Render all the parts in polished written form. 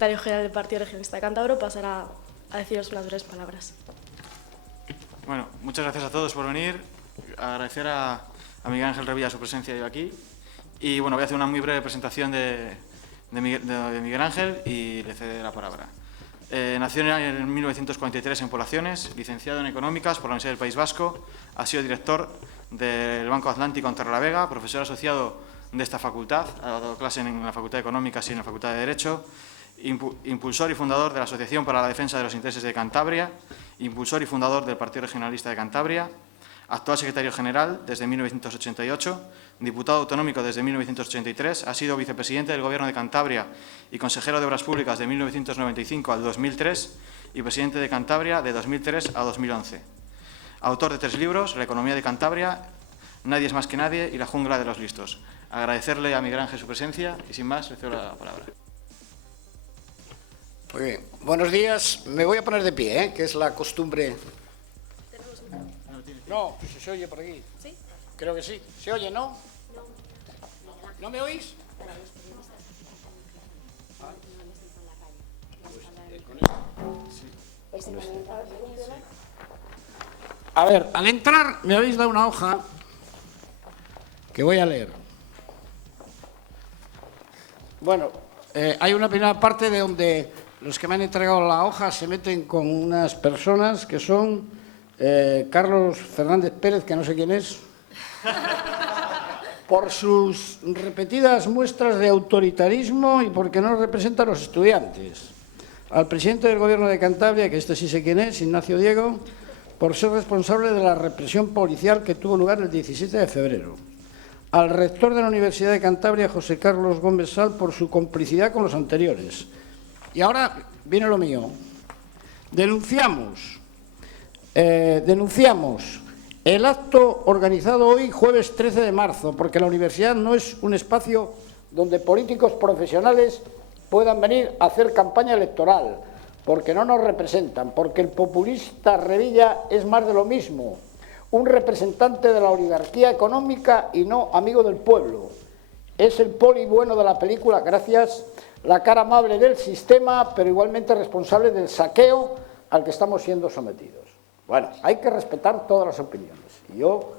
secretario general del Partido Regionalista de Cántabro, pasará a deciros unas breves palabras. Bueno, muchas gracias a todos por venir. Agradecer a Miguel Ángel Revilla su presencia hoy aquí. Y bueno, voy a hacer una muy breve presentación de Miguel Ángel y le cederé la palabra. Nació en 1943 en Poblaciones, licenciado en Económicas por la Universidad del País Vasco, ha sido director del Banco Atlántico en Torrelavega, profesor asociado de esta facultad, ha dado clase en la Facultad de Económicas y en la Facultad de Derecho, impulsor y fundador de la Asociación para la Defensa de los Intereses de Cantabria, impulsor y fundador del Partido Regionalista de Cantabria, actual secretario general desde 1988, diputado autonómico desde 1983, ha sido vicepresidente del Gobierno de Cantabria y consejero de Obras Públicas de 1995 al 2003 y presidente de Cantabria de 2003 a 2011. Autor de 3 libros, La economía de Cantabria, Nadie es más que nadie y La jungla de los listos. Agradecerle a Miguel Ángel su presencia y sin más le cedo la palabra. Muy bien. Buenos días. Me voy a poner de pie, que es la costumbre. No, se oye por aquí. ¿Sí? Creo que sí. ¿Se oye, no? ¿No me oís? A ver, al entrar me habéis dado una hoja que voy a leer. Bueno, hay una primera parte de donde los que me han entregado la hoja se meten con unas personas que son Carlos Fernández Pérez, que no sé quién es, por sus repetidas muestras de autoritarismo y porque no representa a los estudiantes. Al presidente del Gobierno de Cantabria, que este sí sé quién es, Ignacio Diego, por ser responsable de la represión policial que tuvo lugar el 17 de febrero. Al rector de la Universidad de Cantabria, José Carlos Gómez Sal, por su complicidad con los anteriores. Y ahora viene lo mío. Denunciamos el acto organizado hoy, jueves 13 de marzo, porque la universidad no es un espacio donde políticos profesionales puedan venir a hacer campaña electoral, porque no nos representan, porque el populista Revilla es más de lo mismo, un representante de la oligarquía económica y no amigo del pueblo. Es el poli bueno de la película, gracias, la cara amable del sistema, pero igualmente responsable del saqueo al que estamos siendo sometidos. Bueno, hay que respetar todas las opiniones. Y yo,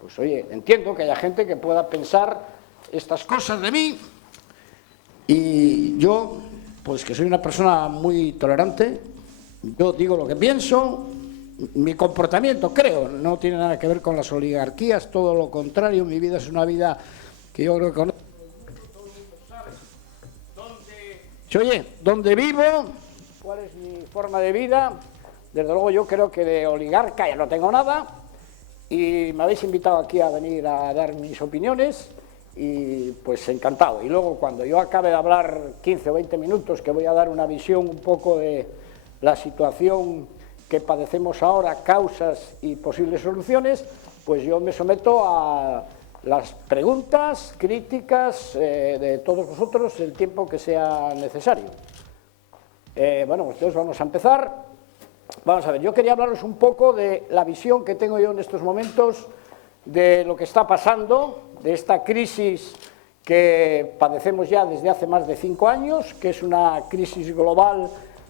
pues oye, entiendo que haya gente que pueda pensar estas cosas de mí. Y yo, pues que soy una persona muy tolerante, yo digo lo que pienso, mi comportamiento, creo, no tiene nada que ver con las oligarquías, todo lo contrario, mi vida es una vida que yo creo que conozco. Todo el mundo sabe dónde vivo, cuál es mi forma de vida. Desde luego yo creo que de oligarca ya no tengo nada y me habéis invitado aquí a venir a dar mis opiniones y pues encantado. Y luego cuando yo acabe de hablar 15 o 20 minutos, que voy a dar una visión un poco de la situación que padecemos ahora, causas y posibles soluciones, pues yo me someto a las preguntas, críticas de todos vosotros el tiempo que sea necesario. Bueno, pues entonces vamos a empezar. Vamos a ver, yo quería hablaros un poco de la visión que tengo yo en estos momentos de lo que está pasando, de esta crisis que padecemos ya desde hace más de 5 años, que es una crisis global,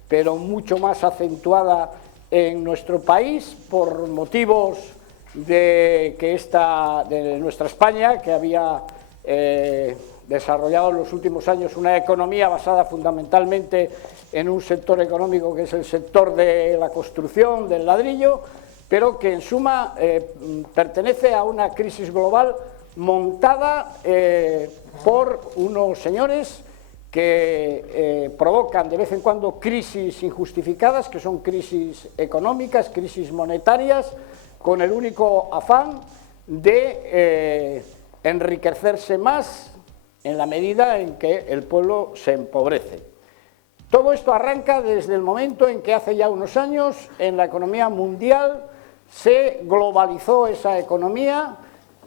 pero mucho más acentuada en nuestro país por motivos de nuestra España, que había desarrollado en los últimos años una economía basada fundamentalmente en un sector económico que es el sector de la construcción, del ladrillo, pero que en suma pertenece a una crisis global montada por unos señores que provocan de vez en cuando crisis injustificadas, que son crisis económicas, crisis monetarias, con el único afán de enriquecerse más en la medida en que el pueblo se empobrece. Todo esto arranca desde el momento en que hace ya unos años en la economía mundial se globalizó esa economía,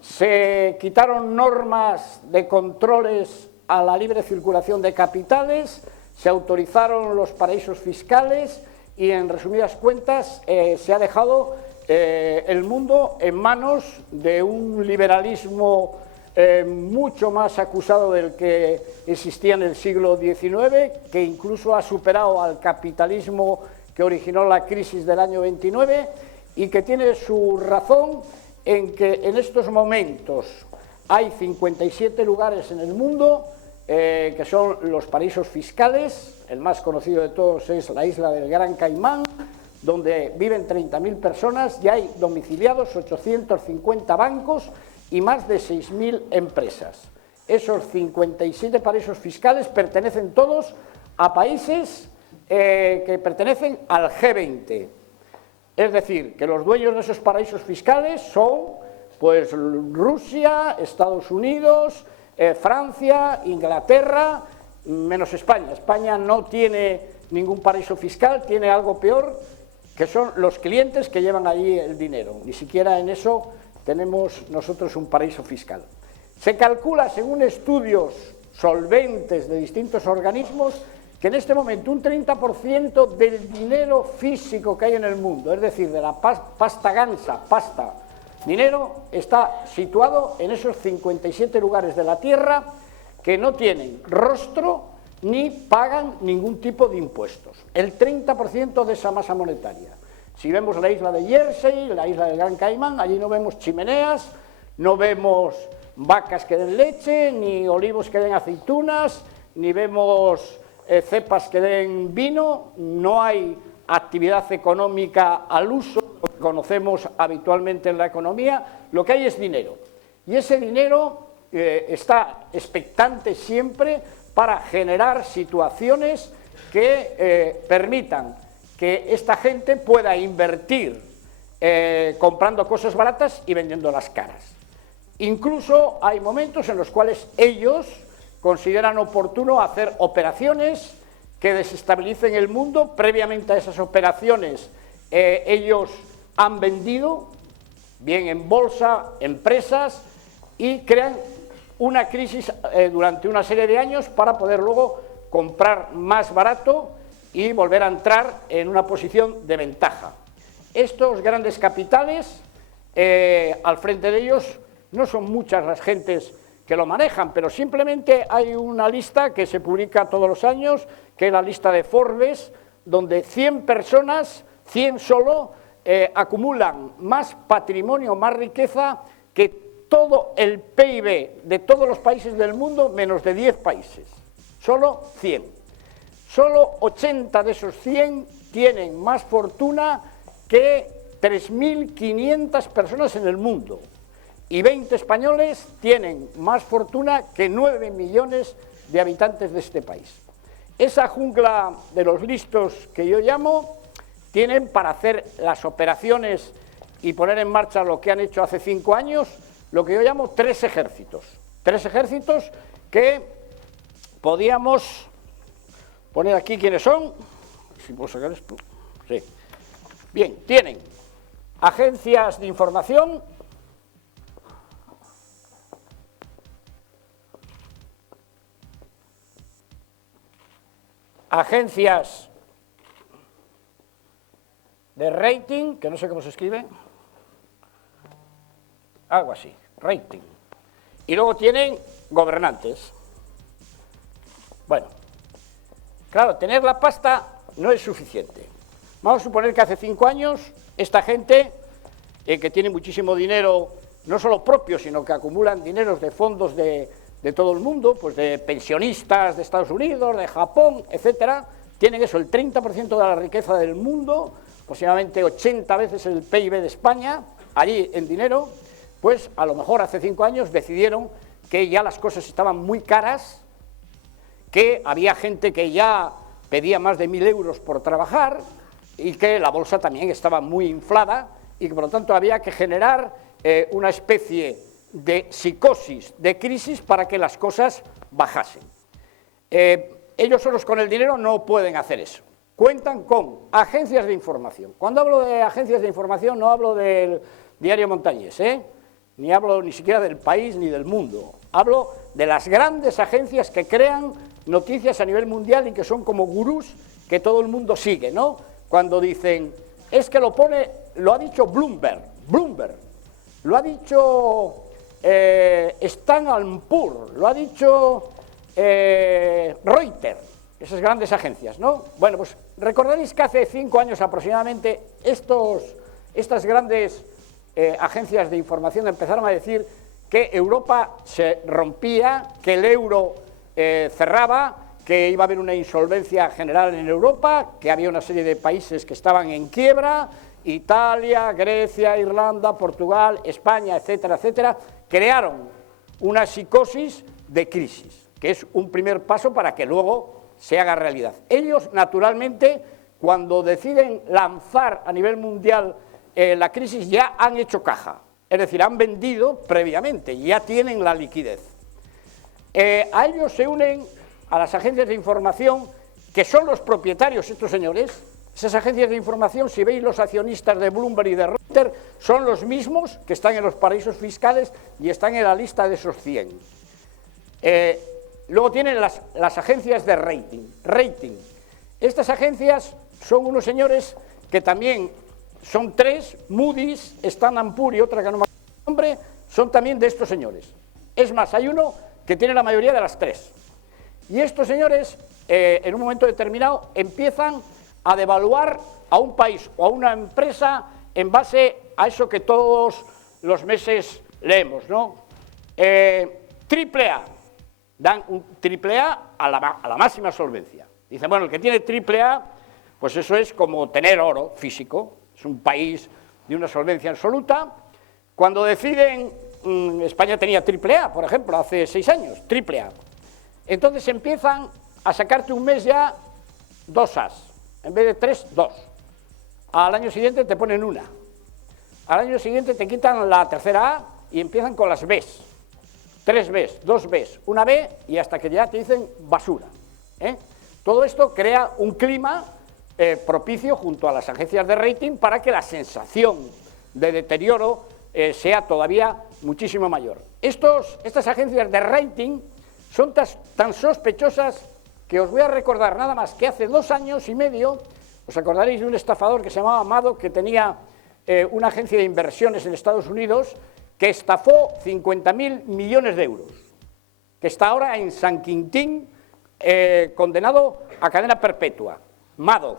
se quitaron normas de controles a la libre circulación de capitales, se autorizaron los paraísos fiscales y, en resumidas cuentas, se ha dejado el mundo en manos de un liberalismo mucho más acusado del que existía en el siglo XIX, que incluso ha superado al capitalismo que originó la crisis del año 29 y que tiene su razón en que en estos momentos hay 57 lugares en el mundo que son los paraísos fiscales. El más conocido de todos es la isla del Gran Caimán, donde viven 30.000 personas y hay domiciliados 850 bancos y más de 6.000 empresas. Esos 57 paraísos fiscales pertenecen todos a países que pertenecen al G20. Es decir, que los dueños de esos paraísos fiscales son pues Rusia, Estados Unidos, Francia, Inglaterra, menos España. España no tiene ningún paraíso fiscal, tiene algo peor, que son los clientes que llevan allí el dinero. Ni siquiera en eso tenemos nosotros un paraíso fiscal. Se calcula, según estudios solventes de distintos organismos, que en este momento un 30% del dinero físico que hay en el mundo, es decir, de la pasta gansa, dinero, está situado en esos 57 lugares de la Tierra que no tienen rostro ni pagan ningún tipo de impuestos. El 30% de esa masa monetaria. Si vemos la isla de Jersey, la isla del Gran Caimán, allí no vemos chimeneas, no vemos vacas que den leche, ni olivos que den aceitunas, ni vemos cepas que den vino, no hay actividad económica al uso que conocemos habitualmente en la economía, lo que hay es dinero. Y ese dinero está expectante siempre para generar situaciones que permitan que esta gente pueda invertir comprando cosas baratas y vendiéndolas caras. Incluso hay momentos en los cuales ellos consideran oportuno hacer operaciones que desestabilicen el mundo. Previamente a esas operaciones ellos han vendido, bien en bolsa, empresas, y crean una crisis durante una serie de años para poder luego comprar más barato y volver a entrar en una posición de ventaja. Estos grandes capitales, al frente de ellos, no son muchas las gentes que lo manejan, pero simplemente hay una lista que se publica todos los años, que es la lista de Forbes, donde 100 personas, 100 solo, acumulan más patrimonio, más riqueza que todo el PIB de todos los países del mundo, menos de 10 países. Solo 100. Solo 80 de esos 100 tienen más fortuna que 3.500 personas en el mundo. Y 20 españoles tienen más fortuna que 9 millones de habitantes de este país. Esa jungla de los listos que yo llamo, tienen para hacer las operaciones y poner en marcha lo que han hecho hace 5 años, lo que yo llamo 3 ejércitos. 3 ejércitos que podíamos poner aquí quiénes son. Si puedo sacar esto. Sí. Bien, tienen agencias de información, agencias de rating, que no sé cómo se escribe, algo así, rating. Y luego tienen gobernantes. Bueno, claro, tener la pasta no es suficiente. Vamos a suponer que hace 5 años esta gente, que tiene muchísimo dinero, no solo propio, sino que acumulan dineros de fondos de todo el mundo, pues de pensionistas de Estados Unidos, de Japón, etcétera, tienen eso, el 30% de la riqueza del mundo, aproximadamente 80 veces el PIB de España, allí en dinero. Pues a lo mejor hace 5 años decidieron que ya las cosas estaban muy caras, que había gente que ya pedía más de 1.000 euros por trabajar y que la bolsa también estaba muy inflada y que por lo tanto había que generar una especie de psicosis, de crisis para que las cosas bajasen. Ellos solos con el dinero no pueden hacer eso. Cuentan con agencias de información. Cuando hablo de agencias de información no hablo del diario Montañés, ni hablo ni siquiera del país ni del mundo. Hablo de las grandes agencias que crean noticias a nivel mundial y que son como gurús que todo el mundo sigue, ¿no? Cuando dicen, es que lo ha dicho Bloomberg, lo ha dicho Standard & Poor's, lo ha dicho Reuters, esas grandes agencias, ¿no? Bueno, pues recordaréis que hace 5 años aproximadamente estas grandes agencias de información empezaron a decir que Europa se rompía, que el euro cerraba, que iba a haber una insolvencia general en Europa, que había una serie de países que estaban en quiebra, Italia, Grecia, Irlanda, Portugal, España, etcétera, etcétera, crearon una psicosis de crisis, que es un primer paso para que luego se haga realidad. Ellos, naturalmente, cuando deciden lanzar a nivel mundial la crisis, ya han hecho caja, es decir, han vendido previamente, ya tienen la liquidez. A ellos se unen a las agencias de información, que son los propietarios, estos señores. Esas agencias de información, si veis los accionistas de Bloomberg y de Reuters, son los mismos que están en los paraísos fiscales y están en la lista de esos 100. Luego tienen las agencias de rating. Estas agencias son unos señores que también son 3, Moody's, Standard & Poor's y otra que no me acuerdo el nombre, son también de estos señores. Es más, hay uno que tiene la mayoría de las 3. Y estos señores, en un momento determinado, empiezan a devaluar a un país o a una empresa en base a eso que todos los meses leemos, ¿no? AAA, dan un AAA a la máxima solvencia. Dicen, bueno, el que tiene AAA, pues eso es como tener oro físico, es un país de una solvencia absoluta. Cuando deciden, España tenía AAA, por ejemplo, hace 6 años, AAA. Entonces empiezan a sacarte un mes ya 2 As. En vez de 3, 2. Al año siguiente te ponen 1. Al año siguiente te quitan la tercera A y empiezan con las Bs. 3 Bs, 2 Bs, 1 B y hasta que ya te dicen basura. Todo esto crea un clima propicio junto a las agencias de rating para que la sensación de deterioro sea todavía muchísimo mayor. Estas agencias de rating son tan sospechosas que os voy a recordar nada más que hace 2 años y medio, os acordaréis de un estafador que se llamaba Madoff, que tenía una agencia de inversiones en Estados Unidos, que estafó 50.000 millones de euros, que está ahora en San Quintín, condenado a cadena perpetua. Madoff,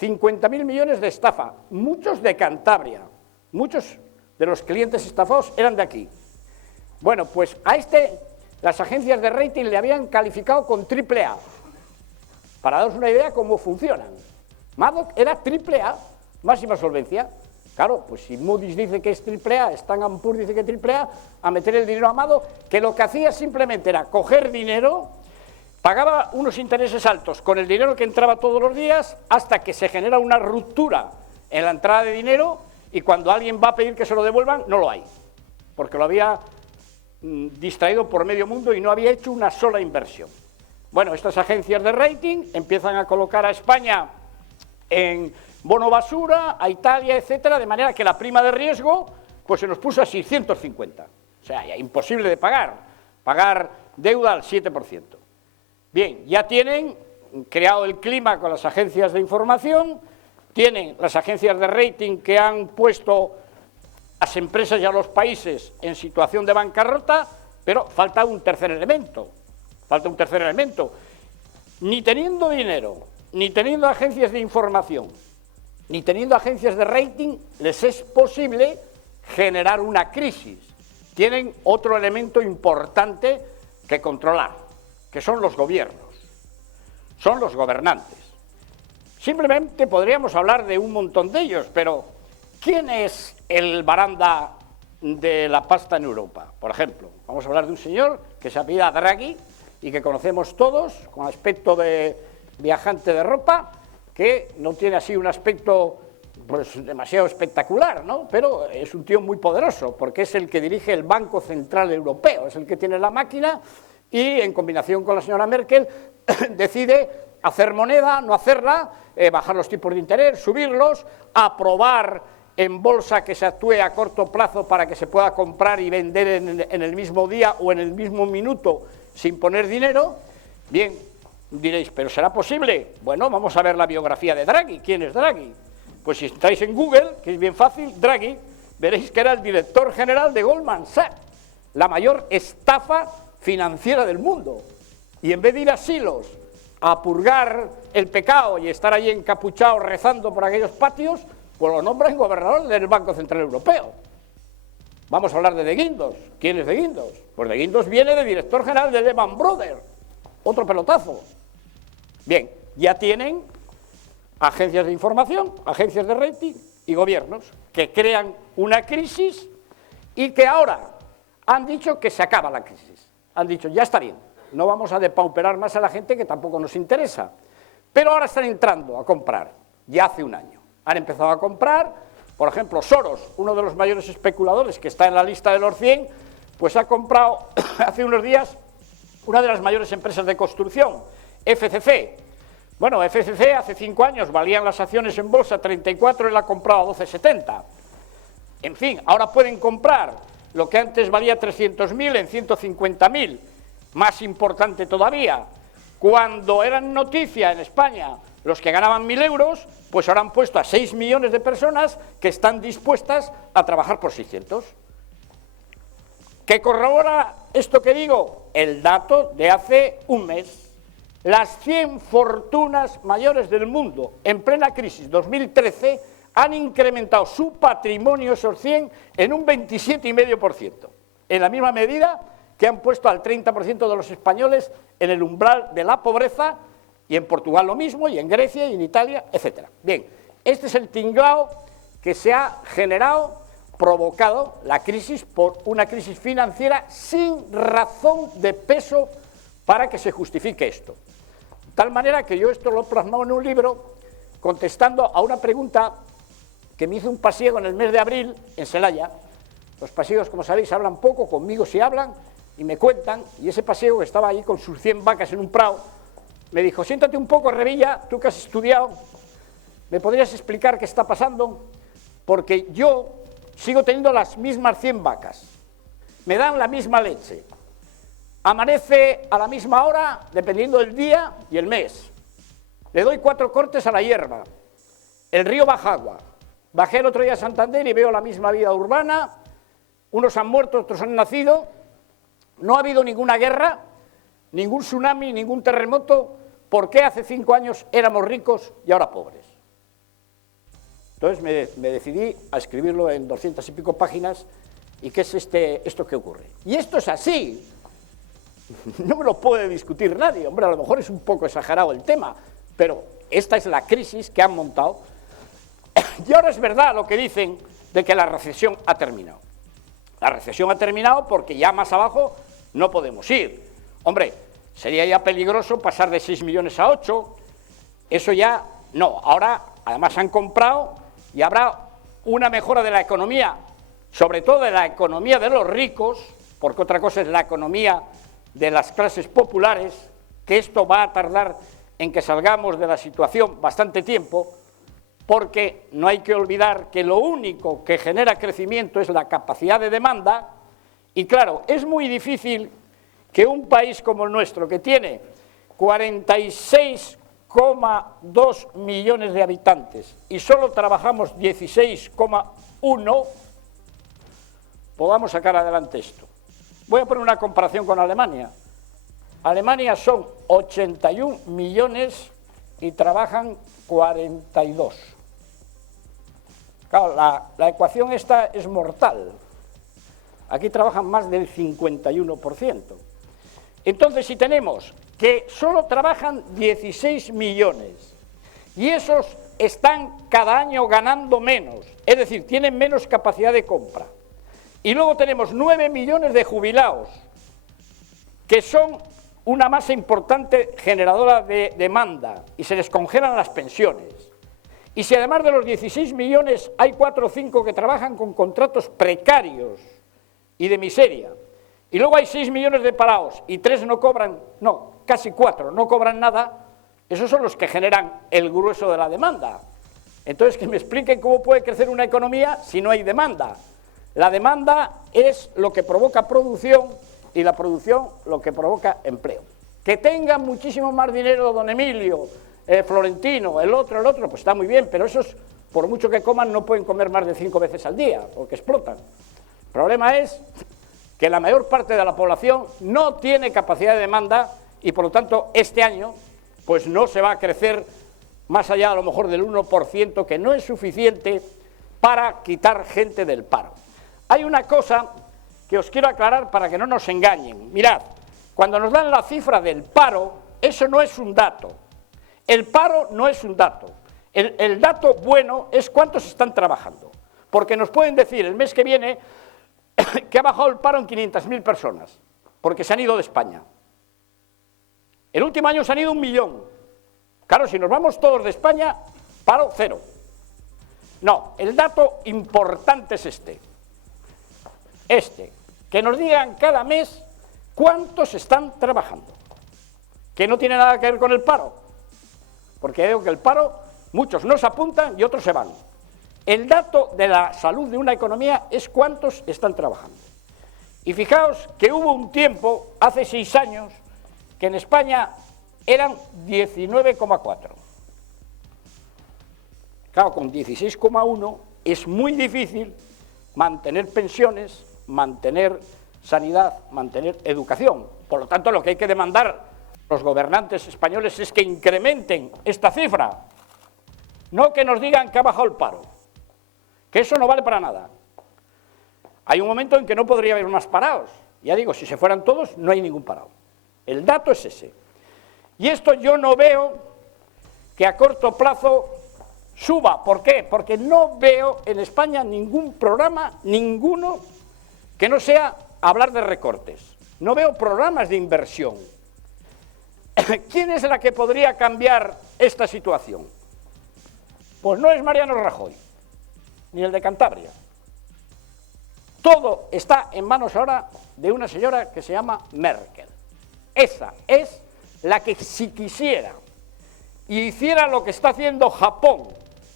50.000 millones de estafa, muchos de Cantabria, muchos de los clientes estafados eran de aquí. Bueno, pues a las agencias de rating le habían calificado con AAA. Para daros una idea cómo funcionan. Madoff era AAA, máxima solvencia. Claro, pues si Moody's dice que es AAA, Standard & Poor's dice que es AAA, a meter el dinero a Madoff, que lo que hacía simplemente era coger dinero, pagaba unos intereses altos con el dinero que entraba todos los días, hasta que se genera una ruptura en la entrada de dinero, y cuando alguien va a pedir que se lo devuelvan, no lo hay, porque lo había distraído por medio mundo y no había hecho una sola inversión. Bueno, estas agencias de rating empiezan a colocar a España en bono basura, a Italia, etcétera, de manera que la prima de riesgo pues se nos puso a 650. O sea, ya imposible de pagar deuda al 7%. Bien, ya tienen creado el clima con las agencias de información, tienen las agencias de rating que han puesto las empresas y a los países en situación de bancarrota, pero falta un tercer elemento. Ni teniendo dinero, ni teniendo agencias de información, ni teniendo agencias de rating, les es posible generar una crisis. Tienen otro elemento importante que controlar, que son los gobiernos, son los gobernantes. Simplemente podríamos hablar de un montón de ellos, pero ¿quién es el baranda de la pasta en Europa? Por ejemplo, vamos a hablar de un señor que se apellida Draghi y que conocemos todos, con aspecto de viajante de ropa, que no tiene así un aspecto pues demasiado espectacular, ¿no? Pero es un tío muy poderoso, porque es el que dirige el Banco Central Europeo, es el que tiene la máquina y, en combinación con la señora Merkel, decide hacer moneda, no hacerla, bajar los tipos de interés, subirlos, aprobar en bolsa que se actúe a corto plazo para que se pueda comprar y vender en el mismo día o en el mismo minuto sin poner dinero. Bien, diréis, ¿pero será posible? Bueno, vamos a ver la biografía de Draghi. ¿Quién es Draghi? Pues si estáis en Google, que es bien fácil, Draghi, veréis que era el director general de Goldman Sachs. la mayor estafa financiera del mundo. Y en vez de ir a silos a purgar el pecado y estar allí encapuchado rezando por aquellos patios, pues lo nombran gobernador del Banco Central Europeo. Vamos a hablar de Guindos. ¿Quién es de Guindos? Pues de Guindos viene de director general de Lehman Brothers. Otro pelotazo. Bien, ya tienen agencias de información, agencias de rating y gobiernos que crean una crisis y que ahora han dicho que se acaba la crisis. Han dicho, ya está bien, no vamos a depauperar más a la gente, que tampoco nos interesa. Pero ahora están entrando a comprar, ya hace un año. Han empezado a comprar, por ejemplo, Soros, uno de los mayores especuladores que está en la lista de los 100, pues ha comprado hace unos días una de las mayores empresas de construcción, FCC. Bueno, FCC hace 5 años valían las acciones en bolsa 34 y la ha comprado a 12,70. En fin, ahora pueden comprar lo que antes valía 300.000 en 150.000. Más importante todavía, cuando eran noticia en España los que ganaban 1.000 euros, pues ahora han puesto a 6 millones de personas que están dispuestas a trabajar por 600. ¿Qué corrobora esto que digo? El dato de hace un mes. Las 100 fortunas mayores del mundo en plena crisis 2013 han incrementado su patrimonio, esos 100, en un 27,5%, en la misma medida que han puesto al 30% de los españoles en el umbral de la pobreza, y en Portugal lo mismo, y en Grecia, y en Italia, etc. Bien, este es el tinglao que se ha generado, provocado la crisis por una crisis financiera sin razón de peso para que se justifique esto. De tal manera que yo esto lo he plasmado en un libro contestando a una pregunta que me hizo un pasiego en el mes de abril en Celaya. Los pasiegos, como sabéis, hablan poco, conmigo sí hablan y me cuentan, y ese pasiego que estaba allí con sus 100 vacas en un prado, me dijo, siéntate un poco, Revilla, tú que has estudiado, ¿me podrías explicar qué está pasando? Porque yo sigo teniendo las mismas 100 vacas, me dan la misma leche, amanece a la misma hora, dependiendo del día y el mes, le doy 4 cortes a la hierba, el río baja agua, bajé el otro día a Santander y veo la misma vida urbana, unos han muerto, otros han nacido, no ha habido ninguna guerra, ningún tsunami, ningún terremoto. ¿Por qué hace 5 años éramos ricos y ahora pobres? Entonces me decidí a escribirlo en 200 y pico páginas. ¿Y qué es esto que ocurre? Y esto es así. No me lo puede discutir nadie. Hombre, a lo mejor es un poco exagerado el tema, pero esta es la crisis que han montado. Y ahora es verdad lo que dicen de que la recesión ha terminado. La recesión ha terminado porque ya más abajo no podemos ir. Hombre, sería ya peligroso pasar de 6 millones a 8, eso ya no. Ahora, además, han comprado y habrá una mejora de la economía, sobre todo de la economía de los ricos, porque otra cosa es la economía de las clases populares, que esto va a tardar en que salgamos de la situación bastante tiempo, porque no hay que olvidar que lo único que genera crecimiento es la capacidad de demanda, y claro, es muy difícil que un país como el nuestro, que tiene 46,2 millones de habitantes y solo trabajamos 16,1, podamos sacar adelante esto. Voy a poner una comparación con Alemania. Alemania son 81 millones y trabajan 42. Claro, la ecuación esta es mortal. Aquí trabajan más del 51%. Entonces, si tenemos que solo trabajan 16 millones y esos están cada año ganando menos, es decir, tienen menos capacidad de compra, y luego tenemos 9 millones de jubilados, que son una masa importante generadora de demanda, y se les congelan las pensiones, y si además de los 16 millones hay 4 o 5 que trabajan con contratos precarios y de miseria, y luego hay 6 millones de parados y 3 no cobran, no, casi 4 no cobran nada, esos son los que generan el grueso de la demanda. Entonces, que me expliquen cómo puede crecer una economía si no hay demanda. La demanda es lo que provoca producción y la producción lo que provoca empleo. Que tengan muchísimo más dinero don Emilio, Florentino, el otro, pues está muy bien, pero esos, por mucho que coman, no pueden comer más de 5 veces al día, porque explotan. El problema es que la mayor parte de la población no tiene capacidad de demanda y por lo tanto este año pues no se va a crecer más allá a lo mejor del 1%, que no es suficiente para quitar gente del paro. Hay una cosa que os quiero aclarar para que no nos engañen. Mirad, cuando nos dan la cifra del paro, eso no es un dato. El paro no es un dato. El dato bueno es cuántos están trabajando. Porque nos pueden decir el mes que viene que ha bajado el paro en 500.000 personas, porque se han ido de España. El último año se han ido 1 millón. Claro, si nos vamos todos de España, paro cero. No, el dato importante es este, que nos digan cada mes cuántos están trabajando, que no tiene nada que ver con el paro, porque digo que el paro, muchos no se apuntan y otros se van. El dato de la salud de una economía es cuántos están trabajando. Y fijaos que hubo un tiempo, hace 6 años, que en España eran 19,4. Claro, con 16,1 es muy difícil mantener pensiones, mantener sanidad, mantener educación. Por lo tanto, lo que hay que demandar a los gobernantes españoles es que incrementen esta cifra, no que nos digan que ha bajado el paro, que eso no vale para nada. Hay un momento en que no podría haber más parados. Ya digo, si se fueran todos, no hay ningún parado. El dato es ese. Y esto yo no veo que a corto plazo suba. ¿Por qué? Porque no veo en España ningún programa, ninguno, que no sea hablar de recortes. No veo programas de inversión. ¿Quién es la que podría cambiar esta situación? Pues no es Mariano Rajoy, ni el de Cantabria. Todo está en manos ahora de una señora que se llama Merkel. Esa es la que, si quisiera y hiciera lo que está haciendo Japón,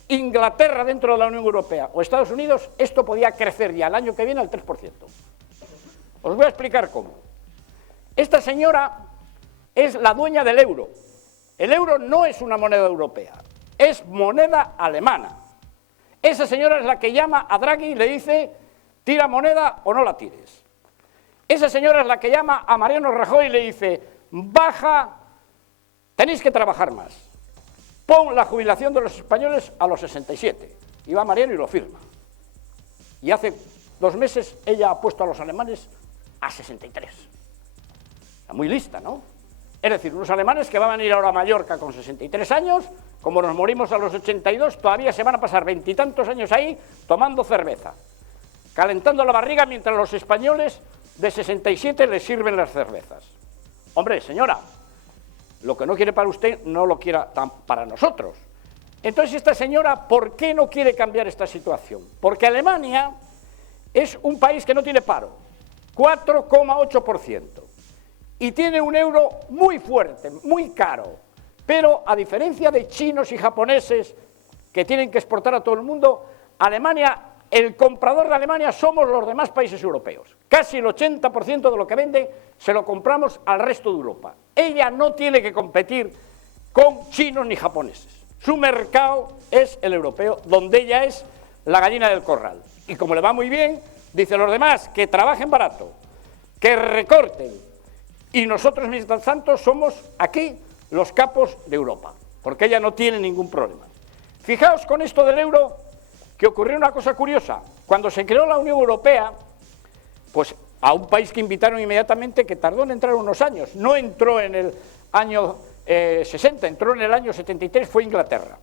Inglaterra dentro de la Unión Europea o Estados Unidos, esto podía crecer ya el año que viene al 3%. Os voy a explicar cómo. Esta señora es la dueña del euro. El euro no es una moneda europea, es moneda alemana. Esa señora es la que llama a Draghi y le dice: tira moneda o no la tires. Esa señora es la que llama a Mariano Rajoy y le dice: baja, tenéis que trabajar más. Pon la jubilación de los españoles a los 67. Y va Mariano y lo firma. Y hace 2 meses ella ha puesto a los alemanes a 63. Está muy lista, ¿no? Es decir, unos alemanes que van a venir ahora a Mallorca con 63 años, como nos morimos a los 82, todavía se van a pasar 20 y tantos años ahí tomando cerveza, calentando la barriga mientras los españoles de 67 les sirven las cervezas. Hombre, señora, lo que no quiere para usted no lo quiera para nosotros. Entonces, esta señora, ¿por qué no quiere cambiar esta situación? Porque Alemania es un país que no tiene paro, 4,8%, y tiene un euro muy fuerte, muy caro, pero a diferencia de chinos y japoneses que tienen que exportar a todo el mundo, Alemania, el comprador de Alemania somos los demás países europeos. Casi el 80% de lo que vende se lo compramos al resto de Europa. Ella no tiene que competir con chinos ni japoneses. Su mercado es el europeo, donde ella es la gallina del corral. Y como le va muy bien, dice a los demás que trabajen barato, que recorten. Y nosotros, mientras tanto, somos aquí los capos de Europa, porque ella no tiene ningún problema. Fijaos con esto del euro, que ocurrió una cosa curiosa. Cuando se creó la Unión Europea, pues a un país que invitaron inmediatamente, que tardó en entrar unos años, no entró en el año 60, entró en el año 73, fue Inglaterra.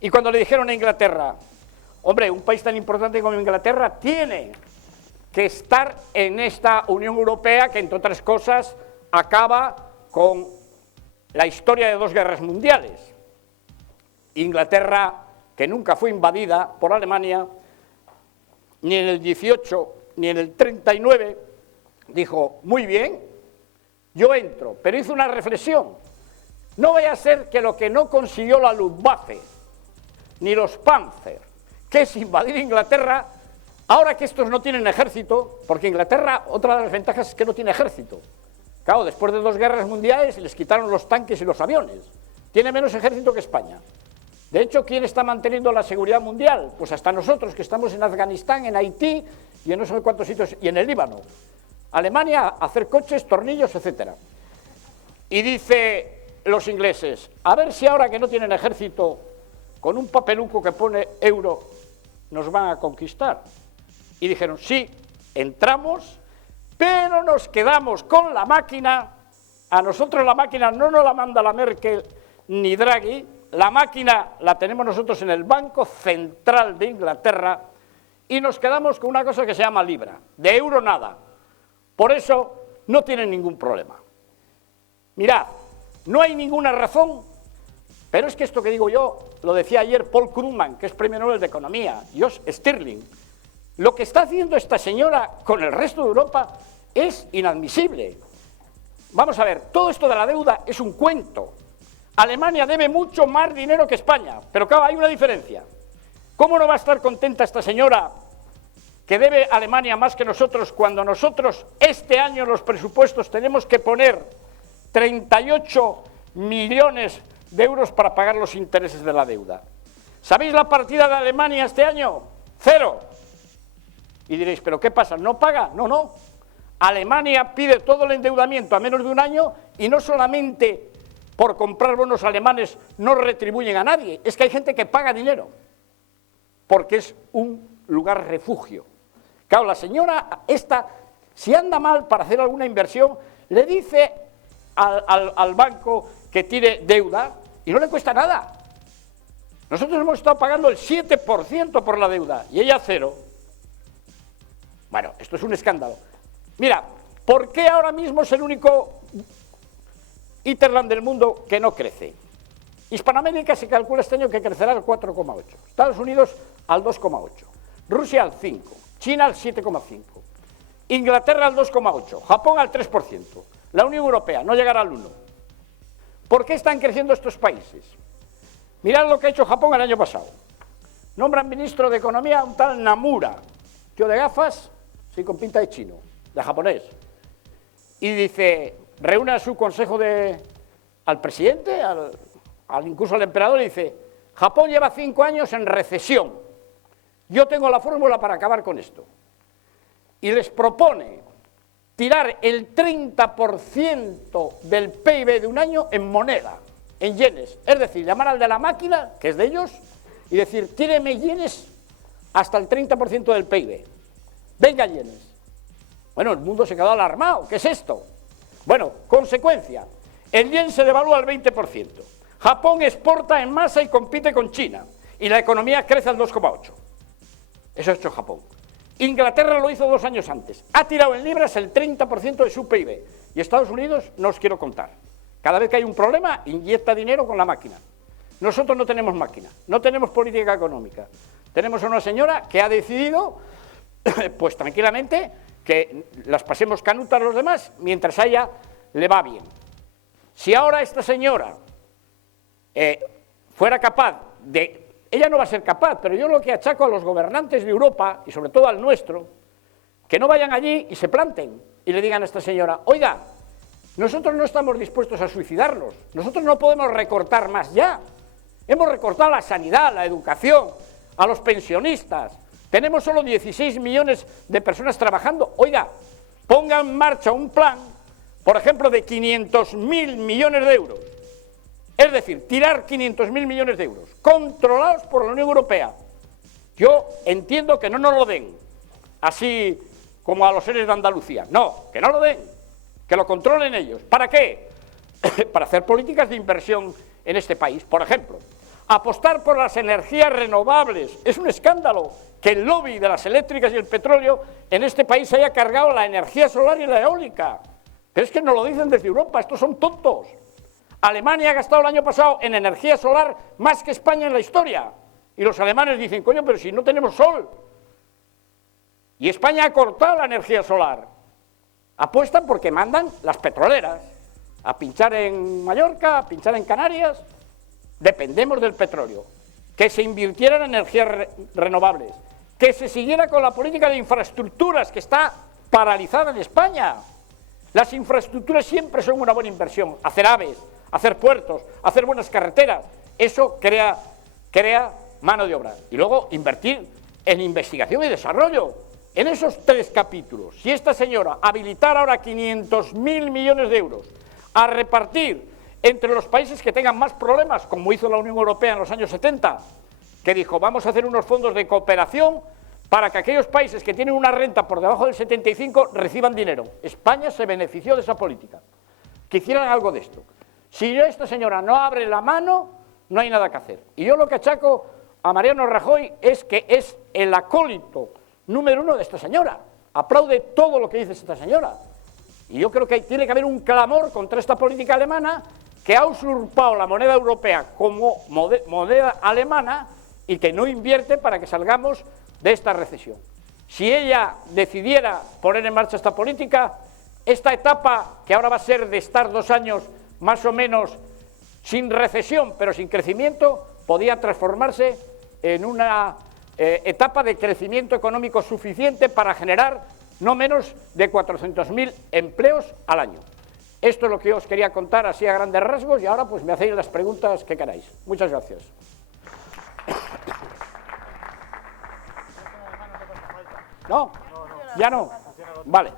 Y cuando le dijeron a Inglaterra: hombre, un país tan importante como Inglaterra tiene que estar en esta Unión Europea que, entre otras cosas, acaba con la historia de 2 guerras mundiales. Inglaterra, que nunca fue invadida por Alemania, ni en el 18 ni en el 39, dijo: muy bien, yo entro, pero hizo una reflexión: no vaya a ser que lo que no consiguió la Luftwaffe, ni los Panzer, que es invadir Inglaterra, ahora que estos no tienen ejército, porque Inglaterra, otra de las ventajas es que no tiene ejército. Claro, después de 2 guerras mundiales les quitaron los tanques y los aviones, tiene menos ejército que España. De hecho, ¿quién está manteniendo la seguridad mundial? Pues hasta nosotros, que estamos en Afganistán, en Haití y en no sé cuántos sitios, y en el Líbano. Alemania a hacer coches, tornillos, etcétera. Y dice los ingleses, a ver si ahora que no tienen ejército, con un papeluco que pone euro, nos van a conquistar. Y dijeron, sí, entramos, pero nos quedamos con la máquina. A nosotros la máquina no nos la manda la Merkel ni Draghi, la máquina la tenemos nosotros en el Banco Central de Inglaterra y nos quedamos con una cosa que se llama libra, de euro nada. Por eso no tienen ningún problema. Mirad, no hay ninguna razón, pero es que esto que digo yo, lo decía ayer Paul Krugman, que es Premio Nobel de Economía, Josh Stirling, lo que está haciendo esta señora con el resto de Europa es inadmisible. Vamos a ver, todo esto de la deuda es un cuento. Alemania debe mucho más dinero que España, pero claro, hay una diferencia. ¿Cómo no va a estar contenta esta señora que debe Alemania más que nosotros cuando nosotros este año en los presupuestos tenemos que poner 38 millones de euros para pagar los intereses de la deuda? ¿Sabéis la partida de Alemania este año? 0. Y diréis, ¿pero qué pasa? ¿No paga? No, no. Alemania pide todo el endeudamiento a menos de un año y no solamente por comprar bonos alemanes no retribuyen a nadie, es que hay gente que paga dinero, porque es un lugar refugio. Claro, la señora esta, si anda mal para hacer alguna inversión, le dice al banco que tiene deuda y no le cuesta nada. Nosotros hemos estado pagando el 7% por la deuda y ella 0. Bueno, esto es un escándalo. Mira, ¿por qué ahora mismo es el único hinterland del mundo que no crece? Hispanoamérica se calcula este año que crecerá al 4,8, Estados Unidos al 2,8, Rusia al 5, China al 7,5, Inglaterra al 2,8, Japón al 3%, la Unión Europea no llegará al 1. ¿Por qué están creciendo estos países? Mirad lo que ha hecho Japón el año pasado. Nombran ministro de Economía a un tal Namura, tío de gafas, sí, con pinta de chino, de japonés, y dice, reúne a su consejo al presidente, incluso al emperador, y dice, Japón lleva 5 años en recesión, yo tengo la fórmula para acabar con esto. Y les propone tirar el 30% del PIB de un año en moneda, en yenes, es decir, llamar al de la máquina, que es de ellos, y decir, tíreme yenes hasta el 30% del PIB. Venga, yenes. Bueno, el mundo se quedó alarmado. ¿Qué es esto? Bueno, consecuencia, el yen se devalúa al 20%. Japón exporta en masa y compite con China. Y la economía crece al 2,8%. Eso ha hecho Japón. Inglaterra lo hizo 2 años antes. Ha tirado en libras el 30% de su PIB. Y Estados Unidos no os quiero contar. Cada vez que hay un problema, inyecta dinero con la máquina. Nosotros no tenemos máquina, no tenemos política económica. Tenemos a una señora que ha decidido, pues tranquilamente, que las pasemos canutas a los demás mientras a ella le va bien. Si ahora esta señora fuera capaz de... Ella no va a ser capaz, pero yo lo que achaco a los gobernantes de Europa, y sobre todo al nuestro, que no vayan allí y se planten y le digan a esta señora, oiga, nosotros no estamos dispuestos a suicidarnos, nosotros no podemos recortar más ya. Hemos recortado la sanidad, la educación, a los pensionistas. Tenemos solo 16 millones de personas trabajando. Oiga, ponga en marcha un plan, por ejemplo, de 500.000 millones de euros. Es decir, tirar 500.000 millones de euros, controlados por la Unión Europea. Yo entiendo que no nos lo den, así como a los seres de Andalucía. No, que no lo den, que lo controlen ellos. ¿Para qué? Para hacer políticas de inversión en este país. Por ejemplo, apostar por las energías renovables. Es un escándalo que el lobby de las eléctricas y el petróleo en este país haya cargado la energía solar y la eólica. Pero es que nos lo dicen desde Europa, estos son tontos. Alemania ha gastado el año pasado en energía solar más que España en la historia. Y los alemanes dicen, coño, pero si no tenemos sol. Y España ha cortado la energía solar. Apuestan porque mandan las petroleras a pinchar en Mallorca, a pinchar en Canarias. Dependemos del petróleo. Que se invirtiera en energías renovables. Que se siguiera con la política de infraestructuras que está paralizada en España. Las infraestructuras siempre son una buena inversión. Hacer AVEs, hacer puertos, hacer buenas carreteras. Eso crea mano de obra. Y luego invertir en investigación y desarrollo. en esos 3 capítulos, si esta señora habilitara ahora 500.000 millones de euros a repartir entre los países que tengan más problemas, como hizo la Unión Europea en los años 70, que dijo, vamos a hacer unos fondos de cooperación para que aquellos países que tienen una renta por debajo del 75 reciban dinero. España se benefició de esa política, que hicieran algo de esto. Si esta señora no abre la mano, no hay nada que hacer. Y yo lo que achaco a Mariano Rajoy es que es el acólito número 1 de esta señora. Aplaude todo lo que dice esta señora. Y yo creo que tiene que haber un clamor contra esta política alemana que ha usurpado la moneda europea como moneda alemana y que no invierte para que salgamos de esta recesión. Si ella decidiera poner en marcha esta política, esta etapa, que ahora va a ser de estar 2 años más o menos sin recesión, pero sin crecimiento, podía transformarse en una etapa de crecimiento económico suficiente para generar no menos de 400.000 empleos al año. Esto es lo que yo os quería contar así a grandes rasgos y ahora pues me hacéis las preguntas que queráis. Muchas gracias. ¿No? ¿Ya no? Vale,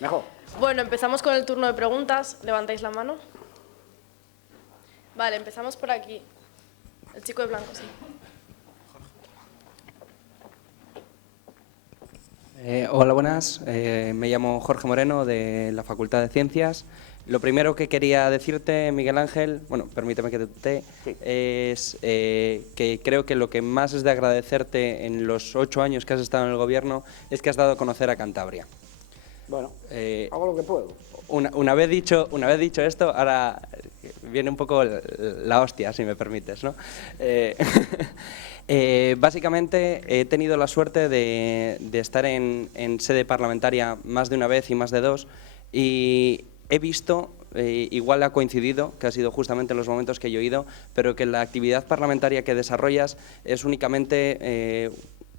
mejor. Bueno, empezamos con el turno de preguntas. ¿Levantáis la mano? Vale, empezamos por aquí. El chico de blanco, sí. Hola, buenas. Me llamo Jorge Moreno, de la Facultad de Ciencias. Lo primero que quería decirte, Miguel Ángel, bueno, permíteme que te tutee, sí, es que creo que lo que más es de agradecerte en los 8 años que has estado en el Gobierno es que has dado a conocer a Cantabria. Bueno, hago lo que puedo. Una vez dicho esto, ahora viene un poco la hostia, si me permites, ¿no? Básicamente he tenido la suerte de estar en sede parlamentaria más de una vez y más de 2, y he visto, igual ha coincidido, que ha sido justamente en los momentos que yo he ido, pero que la actividad parlamentaria que desarrollas es únicamente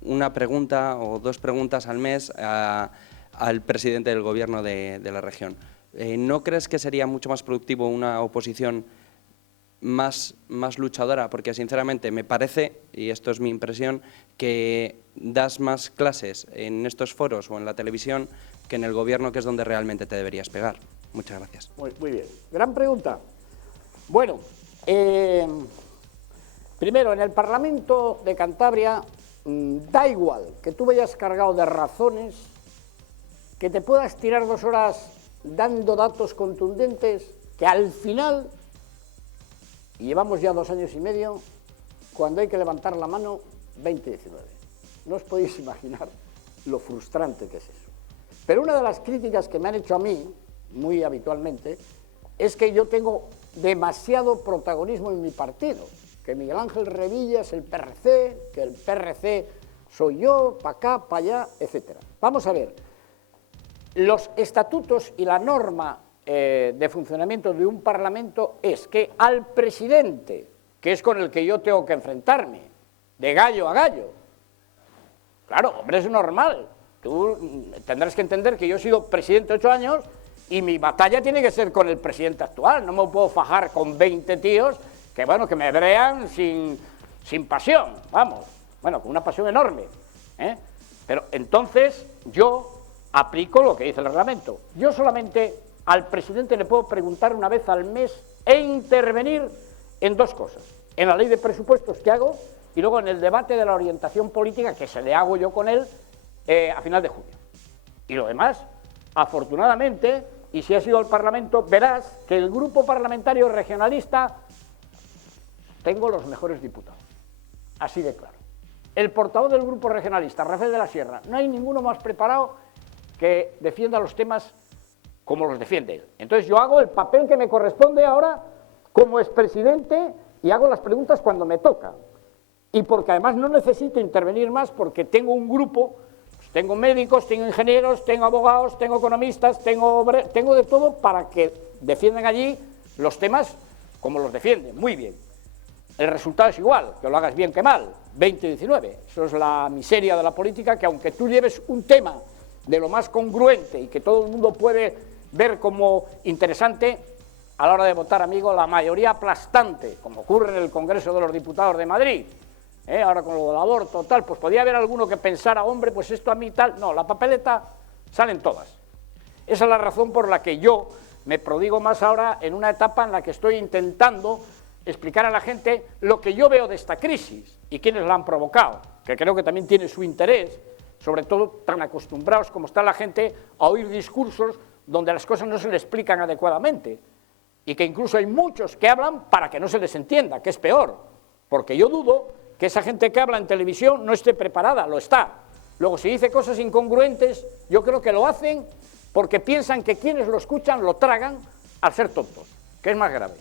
una pregunta o 2 preguntas al mes al presidente del Gobierno de la región. ¿No crees que sería mucho más productivo una oposición más luchadora? Porque sinceramente me parece, y esto es mi impresión, que das más clases en estos foros o en la televisión que en el Gobierno, que es donde realmente te deberías pegar. Muchas gracias. Muy bien. Gran pregunta. Bueno, primero, en el Parlamento de Cantabria da igual que tú vayas cargado de razones, que te puedas tirar 2 horas dando datos contundentes, que al final, y llevamos ya 2 años y medio, cuando hay que levantar la mano, 2019. No os podéis imaginar lo frustrante que es eso. Pero una de las críticas que me han hecho a mí, muy habitualmente, es que yo tengo demasiado protagonismo en mi partido, que Miguel Ángel Revilla es el PRC, que el PRC soy yo, para acá, para allá, etc. Vamos a ver, los estatutos y la norma de funcionamiento de un parlamento es que al presidente, que es con el que yo tengo que enfrentarme, de gallo a gallo, claro, hombre, es normal, tú tendrás que entender que yo he sido presidente 8 años y mi batalla tiene que ser con el presidente actual, no me puedo fajar con 20 tíos que, bueno, que me brean sin pasión, vamos, bueno, con una pasión enorme, pero entonces yo aplico lo que dice el reglamento. Yo solamente al presidente le puedo preguntar una vez al mes e intervenir en 2 cosas, en la ley de presupuestos que hago y luego en el debate de la orientación política que se le hago yo con él a final de junio. Y lo demás, afortunadamente, y si has ido al Parlamento, verás que el grupo parlamentario regionalista tengo los mejores diputados, así de claro. El portavoz del grupo regionalista, Rafael de la Sierra, no hay ninguno más preparado que defienda los temas como los defiende él. Entonces yo hago el papel que me corresponde ahora como expresidente y hago las preguntas cuando me toca. Y porque además no necesito intervenir más porque tengo un grupo, pues tengo médicos, tengo ingenieros, tengo abogados, tengo economistas, tengo de todo para que defiendan allí los temas como los defienden. Muy bien. El resultado es igual, que lo hagas bien que mal, 2019. Eso es la miseria de la política, que aunque tú lleves un tema de lo más congruente y que todo el mundo puede ver como interesante, a la hora de votar, amigo, la mayoría aplastante, como ocurre en el Congreso de los Diputados de Madrid, ahora con lo del aborto, tal, pues podía haber alguno que pensara, hombre, pues esto a mí tal, no, la papeleta salen todas. Esa es la razón por la que yo me prodigo más ahora en una etapa en la que estoy intentando explicar a la gente lo que yo veo de esta crisis y quiénes la han provocado, que creo que también tiene su interés, sobre todo tan acostumbrados como está la gente a oír discursos donde las cosas no se le explican adecuadamente y que incluso hay muchos que hablan para que no se les entienda, que es peor, porque yo dudo que esa gente que habla en televisión no esté preparada, lo está. Luego, si dice cosas incongruentes, yo creo que lo hacen porque piensan que quienes lo escuchan lo tragan al ser tontos, que es más grave.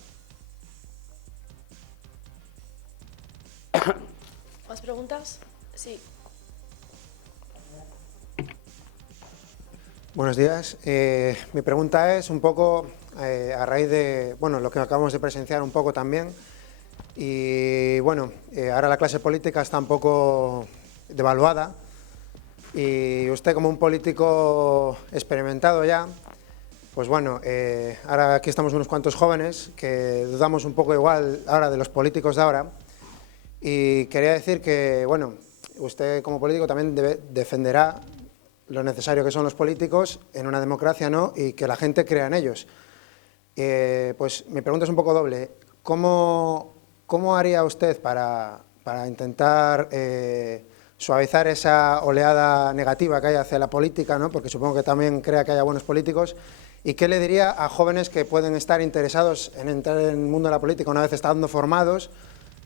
¿Más preguntas? Sí. Buenos días. Mi pregunta es un poco a raíz de lo que acabamos de presenciar un poco también. Y bueno, ahora la clase política está un poco devaluada y usted como un político experimentado ya, pues bueno, ahora aquí estamos unos cuantos jóvenes que dudamos un poco igual ahora de los políticos de ahora y quería decir que, bueno, usted como político también defenderá lo necesario que son los políticos en una democracia, ¿no? Y que la gente crea en ellos. Pues mi pregunta es un poco doble. ¿Cómo haría usted para intentar suavizar esa oleada negativa que hay hacia la política, ¿no? Porque supongo que también crea que haya buenos políticos? ¿Y qué le diría a jóvenes que pueden estar interesados en entrar en el mundo de la política una vez estando formados?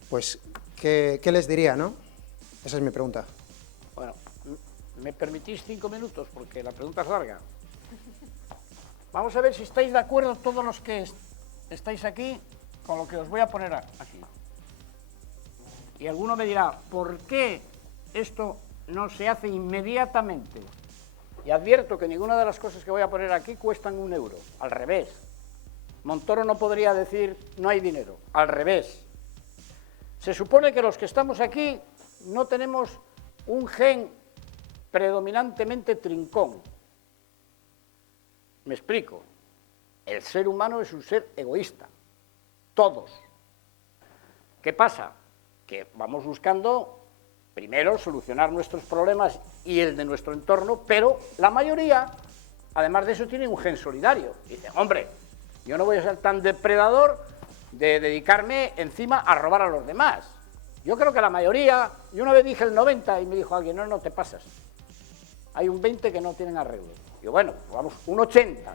Pues, ¿qué les diría, no? Esa es mi pregunta. Bueno, ¿me permitís 5 minutos? Porque la pregunta es larga. Vamos a ver si estáis de acuerdo todos los que estáis aquí con lo que os voy a poner aquí. Y alguno me dirá, ¿por qué esto no se hace inmediatamente? Y advierto que ninguna de las cosas que voy a poner aquí cuestan 1 euro. Al revés. Montoro no podría decir, no hay dinero. Al revés. Se supone que los que estamos aquí no tenemos un gen predominantemente trincón. Me explico. El ser humano es un ser egoísta. Todos. ¿Qué pasa? Que vamos buscando, primero, solucionar nuestros problemas y el de nuestro entorno, pero la mayoría, además de eso, tiene un gen solidario. Dice, hombre, yo no voy a ser tan depredador de dedicarme encima a robar a los demás. Yo creo que la mayoría, yo una vez dije el 90 y me dijo alguien, no te pasas. Hay un 20 que no tienen arreglo. Yo, bueno, vamos, un 80.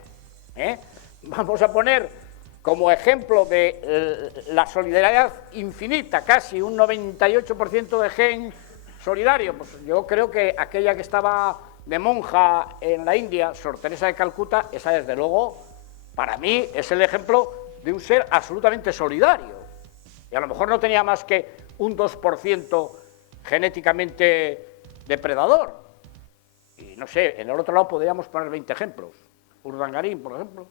Vamos a poner como ejemplo de la solidaridad infinita, casi un 98% de gen solidario. Pues yo creo que aquella que estaba de monja en la India, Sor Teresa de Calcuta, esa desde luego, para mí, es el ejemplo de un ser absolutamente solidario. Y a lo mejor no tenía más que un 2% genéticamente depredador. Y no sé, en el otro lado podríamos poner 20 ejemplos. Urdangarín, por ejemplo.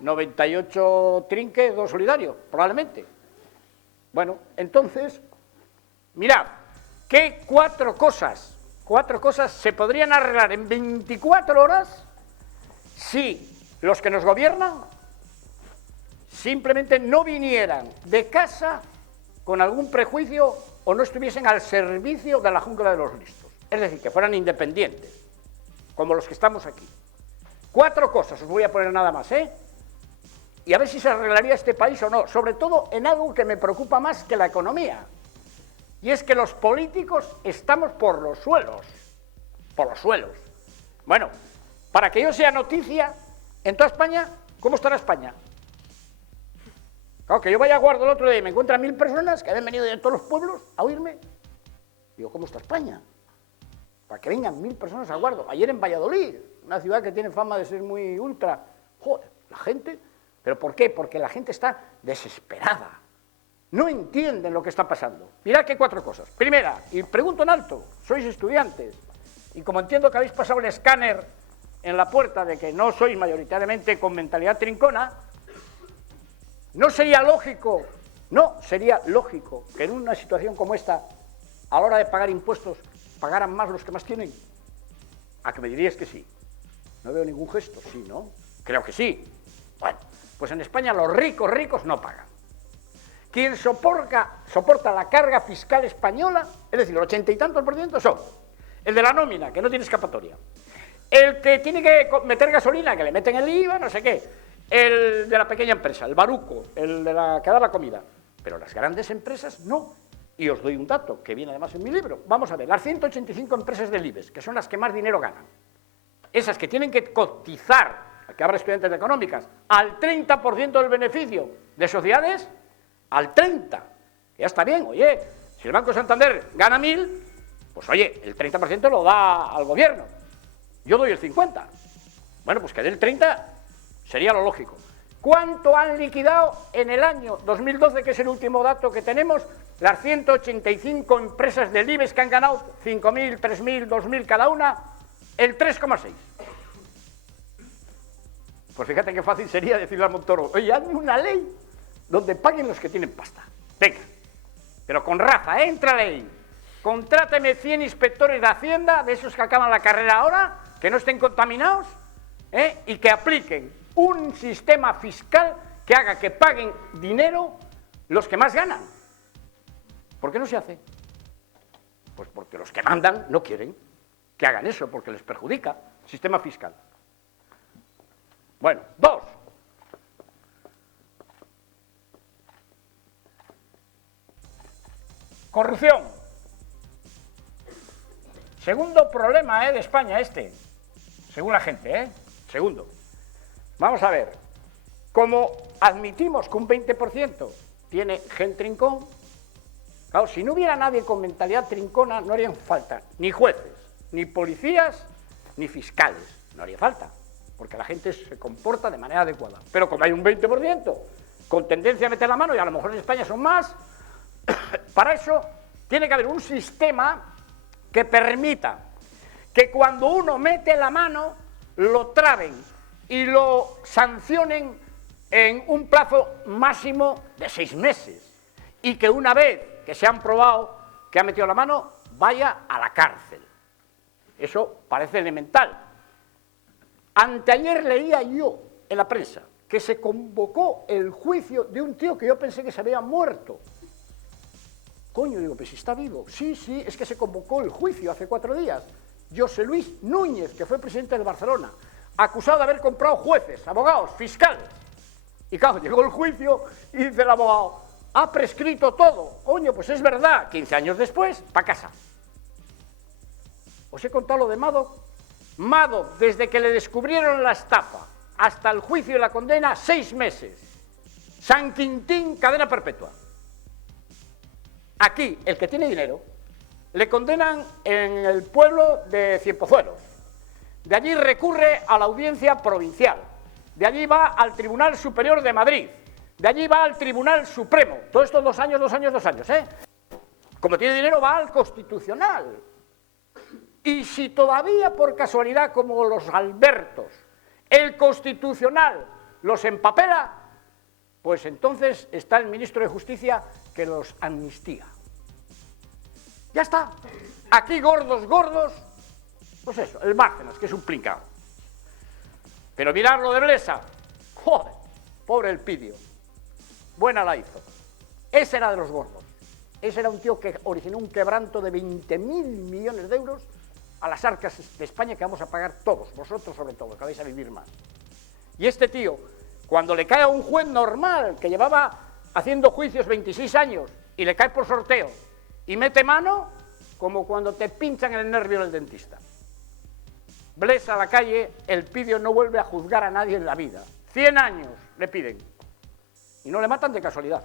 98 trinque, 2 solidarios, probablemente. Bueno, entonces, mirad, ¿qué cuatro cosas se podrían arreglar en 24 horas si los que nos gobiernan simplemente no vinieran de casa con algún prejuicio o no estuviesen al servicio de la jungla de los listos? Es decir, que fueran independientes, como los que estamos aquí. 4 cosas, os voy a poner nada más, y a ver si se arreglaría este país o no, sobre todo en algo que me preocupa más que la economía, y es que los políticos estamos por los suelos, Bueno, para que yo sea noticia, en toda España, ¿cómo estará España? Claro, que yo vaya a Guardo el otro día y me encuentran 1000 personas que habían venido de todos los pueblos a oírme, digo, ¿cómo está España? Para que vengan 1000 personas a Guardo. Ayer en Valladolid, una ciudad que tiene fama de ser muy ultra, joder, la gente... ¿Pero por qué? Porque la gente está desesperada. No entienden lo que está pasando. Mirad que 4 cosas. Primera, y pregunto en alto, sois estudiantes, y como entiendo que habéis pasado el escáner en la puerta de que no sois mayoritariamente con mentalidad trincona, ¿no sería lógico que en una situación como esta, a la hora de pagar impuestos, pagaran más los que más tienen? ¿A que me diríais que sí? No veo ningún gesto, sí, ¿no? Creo que sí. Bueno, pues en España los ricos no pagan. quien soporta la carga fiscal española, es decir, el 80 y tantos por ciento son el de la nómina, que no tiene escapatoria, el que tiene que meter gasolina, que le meten el IVA, no sé qué, el de la pequeña empresa, el baruco, el de la que da la comida, pero las grandes empresas no. Y os doy un dato, que viene además en mi libro. Vamos a ver, las 185 empresas del IBEX, que son las que más dinero ganan, esas que tienen que cotizar, que habrá estudiantes de económicas, al 30% del beneficio de sociedades, al 30%, ya está bien, oye, si el Banco Santander gana 1.000, pues oye, el 30% lo da al gobierno, yo doy el 50%, bueno, pues que dé el 30% sería lo lógico. ¿Cuánto han liquidado en el año 2012, que es el último dato que tenemos, las 185 empresas del IBEX que han ganado 5.000, 3.000, 2.000 cada una? El 3,6%. Pues fíjate qué fácil sería decirle a Montoro, oye, hazme una ley donde paguen los que tienen pasta. Venga, pero con raza, entra ley. Contráteme 100 inspectores de Hacienda, de esos que acaban la carrera ahora, que no estén contaminados, y que apliquen un sistema fiscal que haga que paguen dinero los que más ganan. ¿Por qué no se hace? Pues porque los que mandan no quieren que hagan eso, porque les perjudica el sistema fiscal. Bueno, 2. Corrupción. Segundo problema de España según la gente, Segundo. Vamos a ver, como admitimos que un 20% tiene gen trincón, claro, si no hubiera nadie con mentalidad trincona, no harían falta ni jueces, ni policías, ni fiscales, no haría falta, porque la gente se comporta de manera adecuada. Pero como hay un 20% con tendencia a meter la mano, y a lo mejor en España son más, para eso tiene que haber un sistema que permita que cuando uno mete la mano, lo traben y lo sancionen en un plazo máximo de 6 meses. Y que una vez que se han probado que ha metido la mano, vaya a la cárcel. Eso parece elemental. Anteayer leía yo en la prensa que se convocó el juicio de un tío que yo pensé que se había muerto. Coño, digo, pues si está vivo. Sí, es que se convocó el juicio hace 4 días. José Luis Núñez, que fue presidente de Barcelona, acusado de haber comprado jueces, abogados, fiscales. Y claro, llegó el juicio y dice el abogado, ha prescrito todo. Coño, pues es verdad, 15 años después, para casa. Os he contado lo de Madoff. Madoff, desde que le descubrieron la estafa hasta el juicio y la condena, 6 meses. San Quintín, cadena perpetua. Aquí, el que tiene dinero, le condenan en el pueblo de Cienpozuelos. De allí recurre a la audiencia provincial. De allí va al Tribunal Superior de Madrid. De allí va al Tribunal Supremo. Todo esto 2 años, 2 años, 2 años, Como tiene dinero, va al Constitucional. Y si todavía por casualidad, como los Albertos, el Constitucional los empapela, pues entonces está el ministro de Justicia que los amnistía. Ya está. Aquí gordos, pues eso, el Bárcenas, que es un pringao. Pero mirad lo de Blesa, joder, pobre Elpidio, buena la hizo. Ese era de los gordos. Ese era un tío que originó un quebranto de 20.000 millones de euros a las arcas de España que vamos a pagar todos, vosotros sobre todo, que vais a vivir más. Y este tío, cuando le cae a un juez normal, que llevaba haciendo juicios 26 años, y le cae por sorteo, y mete mano, como cuando te pinchan el nervio del dentista. Blesa a la calle, Elpidio no vuelve a juzgar a nadie en la vida. 100 años le piden. Y no le matan de casualidad.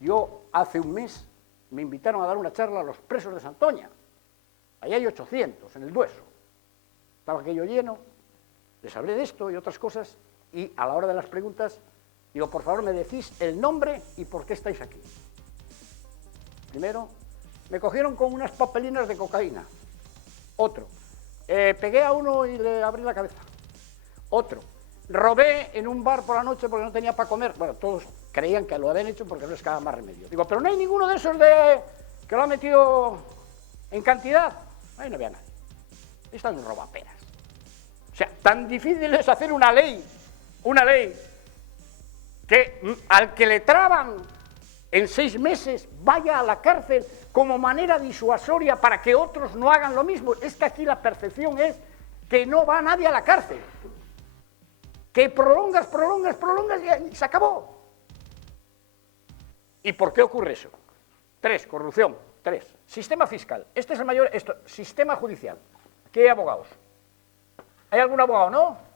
Yo, hace un mes, me invitaron a dar una charla a los presos de Santoña. Ahí hay 800, en el Dueso. Estaba aquello lleno, les hablé de esto y otras cosas, y a la hora de las preguntas, digo, por favor, me decís el nombre y por qué estáis aquí. Primero, me cogieron con unas papelinas de cocaína. Otro, pegué a uno y le abrí la cabeza. Otro, robé en un bar por la noche porque no tenía para comer. Bueno, todos creían que lo habían hecho porque no les quedaba más remedio. Digo, pero no hay ninguno de esos que lo ha metido en cantidad. Ahí no había nadie. Están robaperas. O sea, tan difícil es hacer una ley que al que le traban en 6 meses vaya a la cárcel como manera disuasoria para que otros no hagan lo mismo. Es que aquí la percepción es que no va nadie a la cárcel, que prolongas y se acabó. ¿Y por qué ocurre eso? 3, corrupción. 3, sistema fiscal. Este es el mayor. Sistema judicial. Aquí hay abogados. ¿Hay algún abogado? ¿No?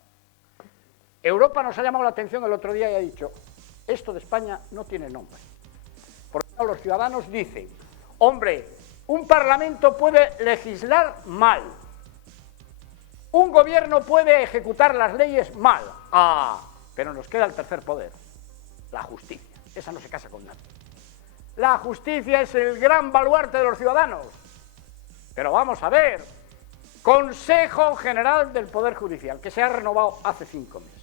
Europa nos ha llamado la atención el otro día y ha dicho, esto de España no tiene nombre. Porque los ciudadanos dicen, hombre, un parlamento puede legislar mal, un gobierno puede ejecutar las leyes mal, pero nos queda el tercer poder, la justicia. Esa no se casa con nadie. La justicia es el gran baluarte de los ciudadanos. Pero vamos a ver, Consejo General del Poder Judicial, que se ha renovado hace 5 meses,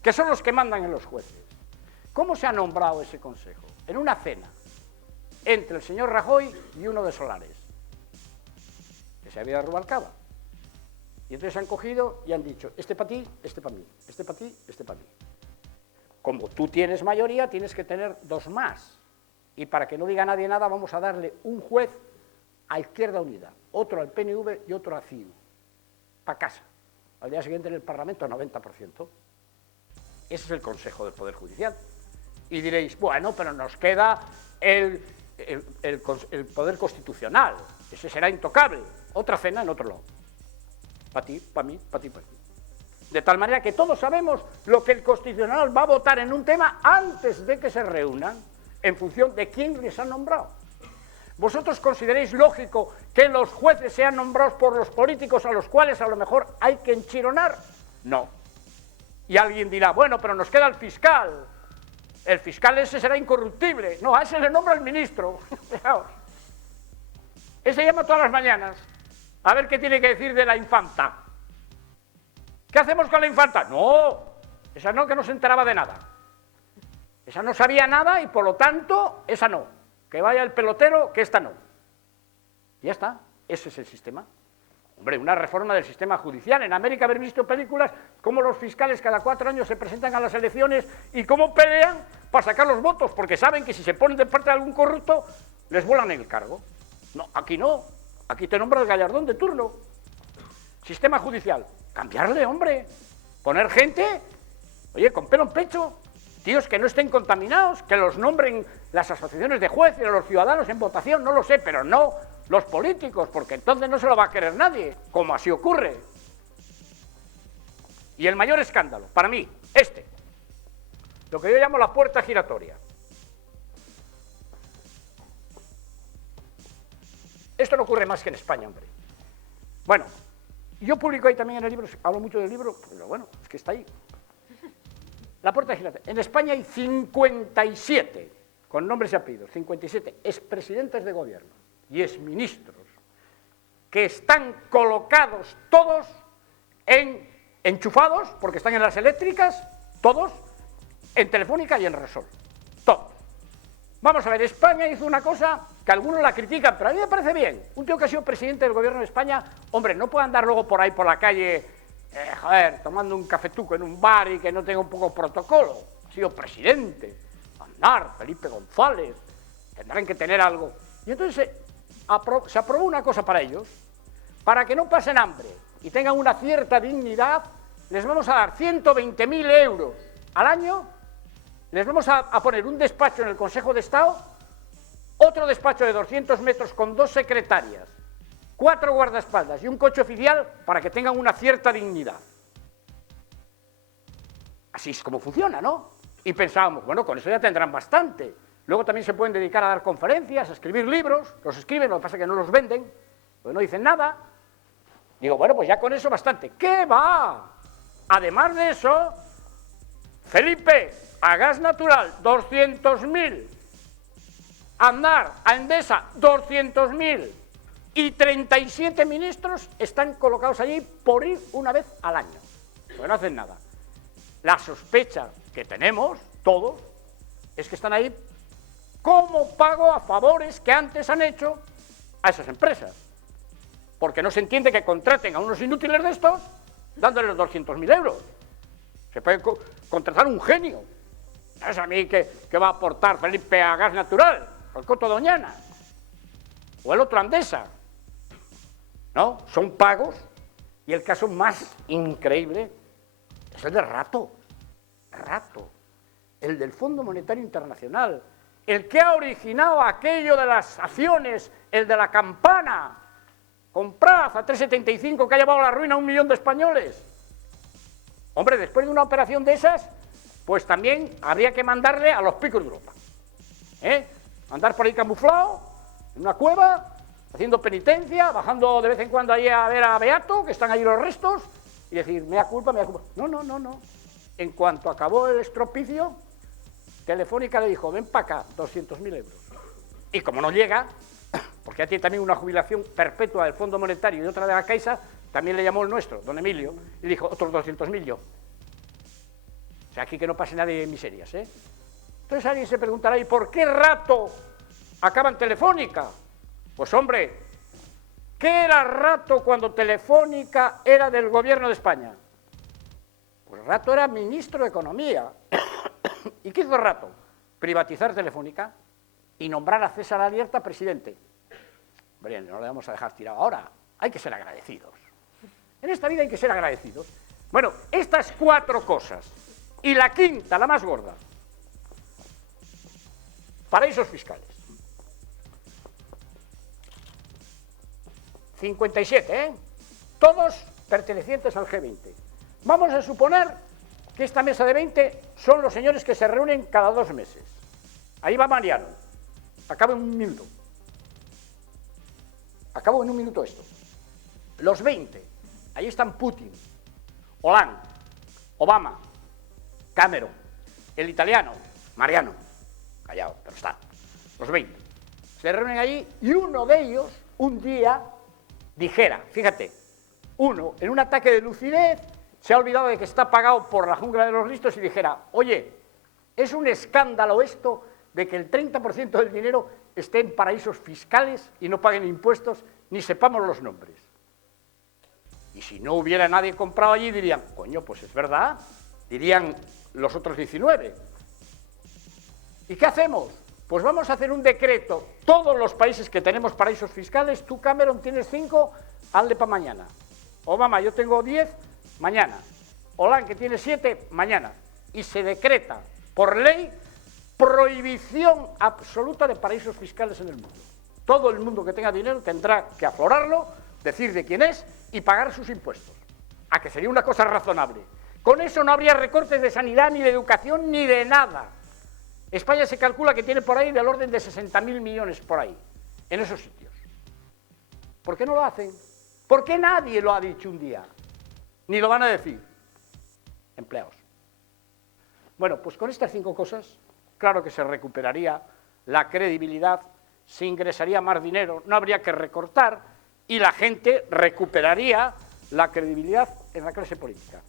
que son los que mandan en los jueces. ¿Cómo se ha nombrado ese consejo? En una cena entre el señor Rajoy y uno de Solares, que se había de Rubalcaba. Y entonces han cogido y han dicho, este para ti, este para mí, este para ti, este para mí. Como tú tienes mayoría, tienes que tener 2 más. Y para que no diga nadie nada, vamos a darle un juez a Izquierda Unida, otro al PNV y otro a CiU. Para casa. Al día siguiente en el Parlamento, 90%. Ese es el Consejo del Poder Judicial. Y diréis, bueno, pero nos queda el Poder Constitucional. Ese será intocable. Otra cena en otro lado. Para ti, para mí, para ti, para ti. De tal manera que todos sabemos lo que el Constitucional va a votar en un tema antes de que se reúnan, en función de quién les ha nombrado. ¿Vosotros consideráis lógico que los jueces sean nombrados por los políticos a los cuales a lo mejor hay que enchironar? No. Y alguien dirá, bueno, pero nos queda el fiscal. El fiscal ese será incorruptible. No, a ese le nombra el ministro. Ese llama todas las mañanas a ver qué tiene que decir de la infanta. ¿Qué hacemos con la infanta? No, esa no, que no se enteraba de nada. Esa no sabía nada y por lo tanto, esa no. Que vaya el pelotero, que esta no. Ya está, ese es el sistema. Hombre, una reforma del sistema judicial. En América haber visto películas cómo los fiscales cada 4 años se presentan a las elecciones y cómo pelean para sacar los votos, porque saben que si se ponen de parte de algún corrupto, les vuelan el cargo. No, aquí no. Aquí te nombra el gallardón de turno. Sistema judicial. Cambiarle, hombre. Poner gente, oye, con pelo en pecho. Tíos que no estén contaminados, que los nombren las asociaciones de jueces o los ciudadanos en votación, no lo sé, pero no los políticos, porque entonces no se lo va a querer nadie, como así ocurre. Y el mayor escándalo, para mí, lo que yo llamo la puerta giratoria. Esto no ocurre más que en España, hombre. Bueno, yo publico ahí también en el libro, hablo mucho del libro, pero bueno, es que está ahí. La puerta giratoria. En España hay 57, con nombres y apellidos, 57 expresidentes de gobierno y exministros que están colocados todos enchufados, porque están en las eléctricas, todos, en Telefónica y en Repsol. Todos. Vamos a ver, España hizo una cosa que algunos la critican, pero a mí me parece bien. Un tío que ha sido presidente del gobierno de España, hombre, no puede andar luego por ahí por la calle, tomando un cafetuco en un bar y que no tenga un poco de protocolo. Ha sido presidente. Aznar, Felipe González, tendrán que tener algo. Y entonces se aprobó una cosa para ellos, para que no pasen hambre y tengan una cierta dignidad, les vamos a dar 120.000 euros al año. Les vamos a poner un despacho en el Consejo de Estado, otro despacho de 200 metros con 2 secretarias, 4 guardaespaldas y un coche oficial para que tengan una cierta dignidad. Así es como funciona, ¿no? Y pensábamos, bueno, con eso ya tendrán bastante. Luego también se pueden dedicar a dar conferencias, a escribir libros, los escriben, lo que pasa es que no los venden, porque no dicen nada. Digo, bueno, pues ya con eso bastante. ¿Qué va? Además de eso, Felipe, a gas natural, 200.000. Aznar, a Endesa, 200.000. Y 37 ministros están colocados allí por ir una vez al año. Porque no hacen nada. La sospecha que tenemos, todos, es que están ahí como pago a favores que antes han hecho a esas empresas. Porque no se entiende que contraten a unos inútiles de estos dándoles los 200.000 euros. Se puede contratar un genio No es a mí que va a aportar Felipe a Gas Natural, o el Coto Doñana, o el otro Andesa. No, son pagos, y el caso más increíble es el de Rato, el del Fondo Monetario Internacional, el que ha originado aquello de las acciones, el de la campana, comprad a 3,75 que ha llevado a la ruina a 1 millón de españoles. Hombre, después de una operación de esas, pues también habría que mandarle a los picos de Europa. Andar por ahí camuflado, en una cueva, haciendo penitencia, bajando de vez en cuando ahí a ver a Beato, que están ahí los restos, y decir, mea culpa, mea culpa. No. En cuanto acabó el estropicio, Telefónica le dijo, ven para acá, 200.000 euros. Y como no llega, porque ya tiene también una jubilación perpetua del Fondo Monetario y otra de la Caixa, también le llamó el nuestro, don Emilio, y dijo, otros 200.000 yo. O sea, aquí que no pase nadie en miserias, ¿eh? Entonces alguien se preguntará, ¿y por qué Rato acaba en Telefónica? Pues hombre, ¿qué era Rato cuando Telefónica era del gobierno de España? Pues Rato era ministro de Economía. ¿Y qué hizo Rato? Privatizar Telefónica y nombrar a César Alierta presidente. Hombre, no le vamos a dejar tirado ahora, hay que ser agradecidos. En esta vida hay que ser agradecidos. Bueno, estas 4 cosas, y la quinta, la más gorda, paraísos fiscales. 57, ¿eh? Todos pertenecientes al G20. Vamos a suponer que esta mesa de 20 son los señores que se reúnen cada 2 meses. Ahí va Mariano. Acabo en 1 minuto. Acabo en 1 minuto esto. Los 20. Ahí están Putin, Hollande, Obama, Cameron, el italiano, Mariano. Callado, pero está. Los 20. Se reúnen allí y uno de ellos, un día, dijera, fíjate, uno, en un ataque de lucidez, se ha olvidado de que está pagado por la jungla de los listos y dijera, oye, es un escándalo esto de que el 30% del dinero esté en paraísos fiscales y no paguen impuestos ni sepamos los nombres. Y si no hubiera nadie comprado allí, dirían, coño, pues es verdad, dirían los otros 19. ¿Y qué hacemos? Pues vamos a hacer un decreto, todos los países que tenemos paraísos fiscales, tú Cameron tienes 5, hazle para mañana. Obama, yo tengo 10, mañana. Hollande, que tiene 7, mañana. Y se decreta por ley prohibición absoluta de paraísos fiscales en el mundo. Todo el mundo que tenga dinero tendrá que aflorarlo, decir de quién es y pagar sus impuestos. A que sería una cosa razonable. Con eso no habría recortes de sanidad, ni de educación, ni de nada. España se calcula que tiene por ahí del orden de 60.000 millones por ahí, en esos sitios. ¿Por qué no lo hacen? ¿Por qué nadie lo ha dicho un día? Ni lo van a decir. Empleados. Bueno, pues con estas 5 cosas, claro que se recuperaría la credibilidad, se ingresaría más dinero, no habría que recortar y la gente recuperaría la credibilidad en la clase política.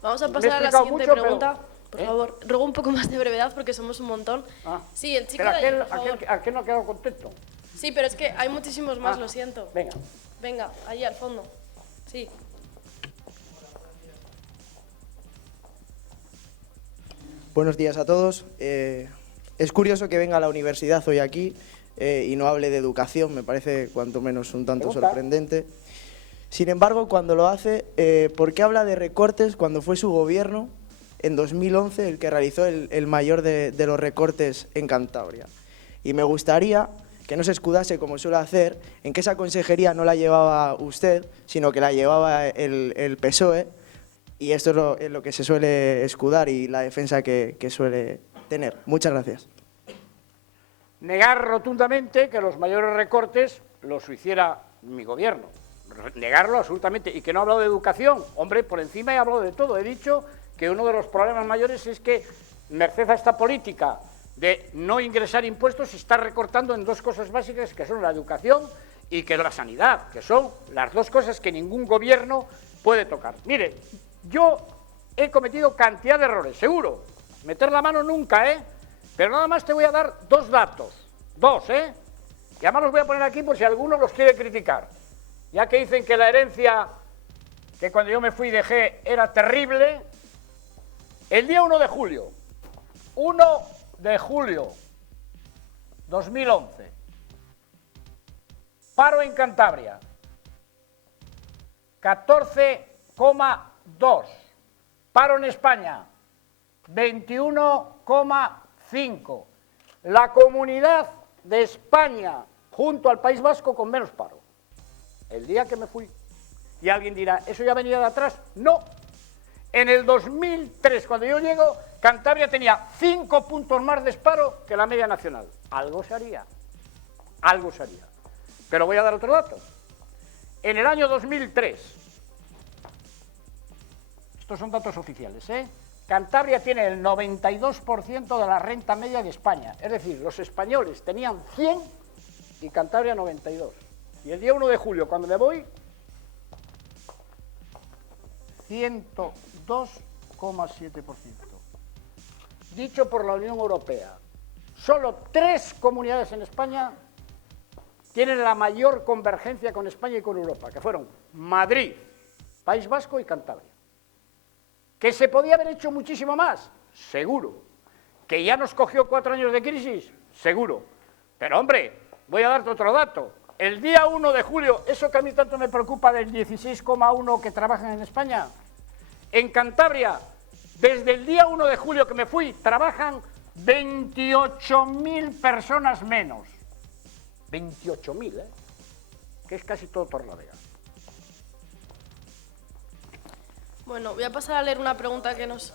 Vamos a pasar a la siguiente pregunta. Por favor, ruego un poco más de brevedad porque somos un montón. Sí, el chico pero de ahí, por favor. aquel no ha quedado contento. Sí, pero es que hay muchísimos más, lo siento. Venga. Venga, allí al fondo. Sí. Buenos días a todos. Es curioso que venga a la universidad hoy aquí y no hable de educación, me parece cuanto menos un tanto sorprendente. Sin embargo, cuando lo hace, ¿por qué habla de recortes cuando fue su gobierno, en 2011, el que realizó el mayor de los recortes en Cantabria? Y me gustaría que no se escudase, como suele hacer, en que esa consejería no la llevaba usted, sino que la llevaba el PSOE, y esto es lo que se suele escudar y la defensa que suele tener. Muchas gracias. Negar rotundamente que los mayores recortes los hiciera mi gobierno. Negarlo absolutamente. Y que no he hablado de educación. Hombre, por encima he hablado de todo. He dicho que uno de los problemas mayores es que, merced a esta política de no ingresar impuestos, se está recortando en 2 cosas básicas, que son la educación y que la sanidad, que son las 2 cosas que ningún gobierno puede tocar. Mire, yo he cometido cantidad de errores, seguro. Meter la mano nunca, ¿eh? Pero nada más te voy a dar 2 datos. 2, ¿eh? Y además los voy a poner aquí por si alguno los quiere criticar. Ya que dicen que la herencia que cuando yo me fui dejé era terrible. El día 1 de julio 1 de julio 2011. Paro en Cantabria, 14,2. Paro en España, 21,5. La comunidad de España, junto al País Vasco, con menos paro. El día que me fui. Y alguien dirá, ¿eso ya venía de atrás? No. En el 2003, cuando yo llego, Cantabria tenía 5 puntos más de paro que la media nacional. Algo se haría. Algo se haría. Pero voy a dar otro dato. En el año 2003, estos son datos oficiales, Cantabria tiene el 92% de la renta media de España. Es decir, los españoles tenían 100 y Cantabria 92. Y el día 1 de julio, cuando me voy, 102,7%. Dicho por la Unión Europea, solo 3 comunidades en España tienen la mayor convergencia con España y con Europa, que fueron Madrid, País Vasco y Cantabria. ¿Que se podía haber hecho muchísimo más? Seguro. ¿Que ya nos cogió 4 años de crisis? Seguro. Pero, hombre, voy a darte otro dato. El día 1 de julio, eso que a mí tanto me preocupa del 16,1 que trabajan en España, en Cantabria, desde el día 1 de julio que me fui, trabajan 28.000 personas menos. 28.000, que es casi todo Torlavega. Bueno, voy a pasar a leer una pregunta que nos...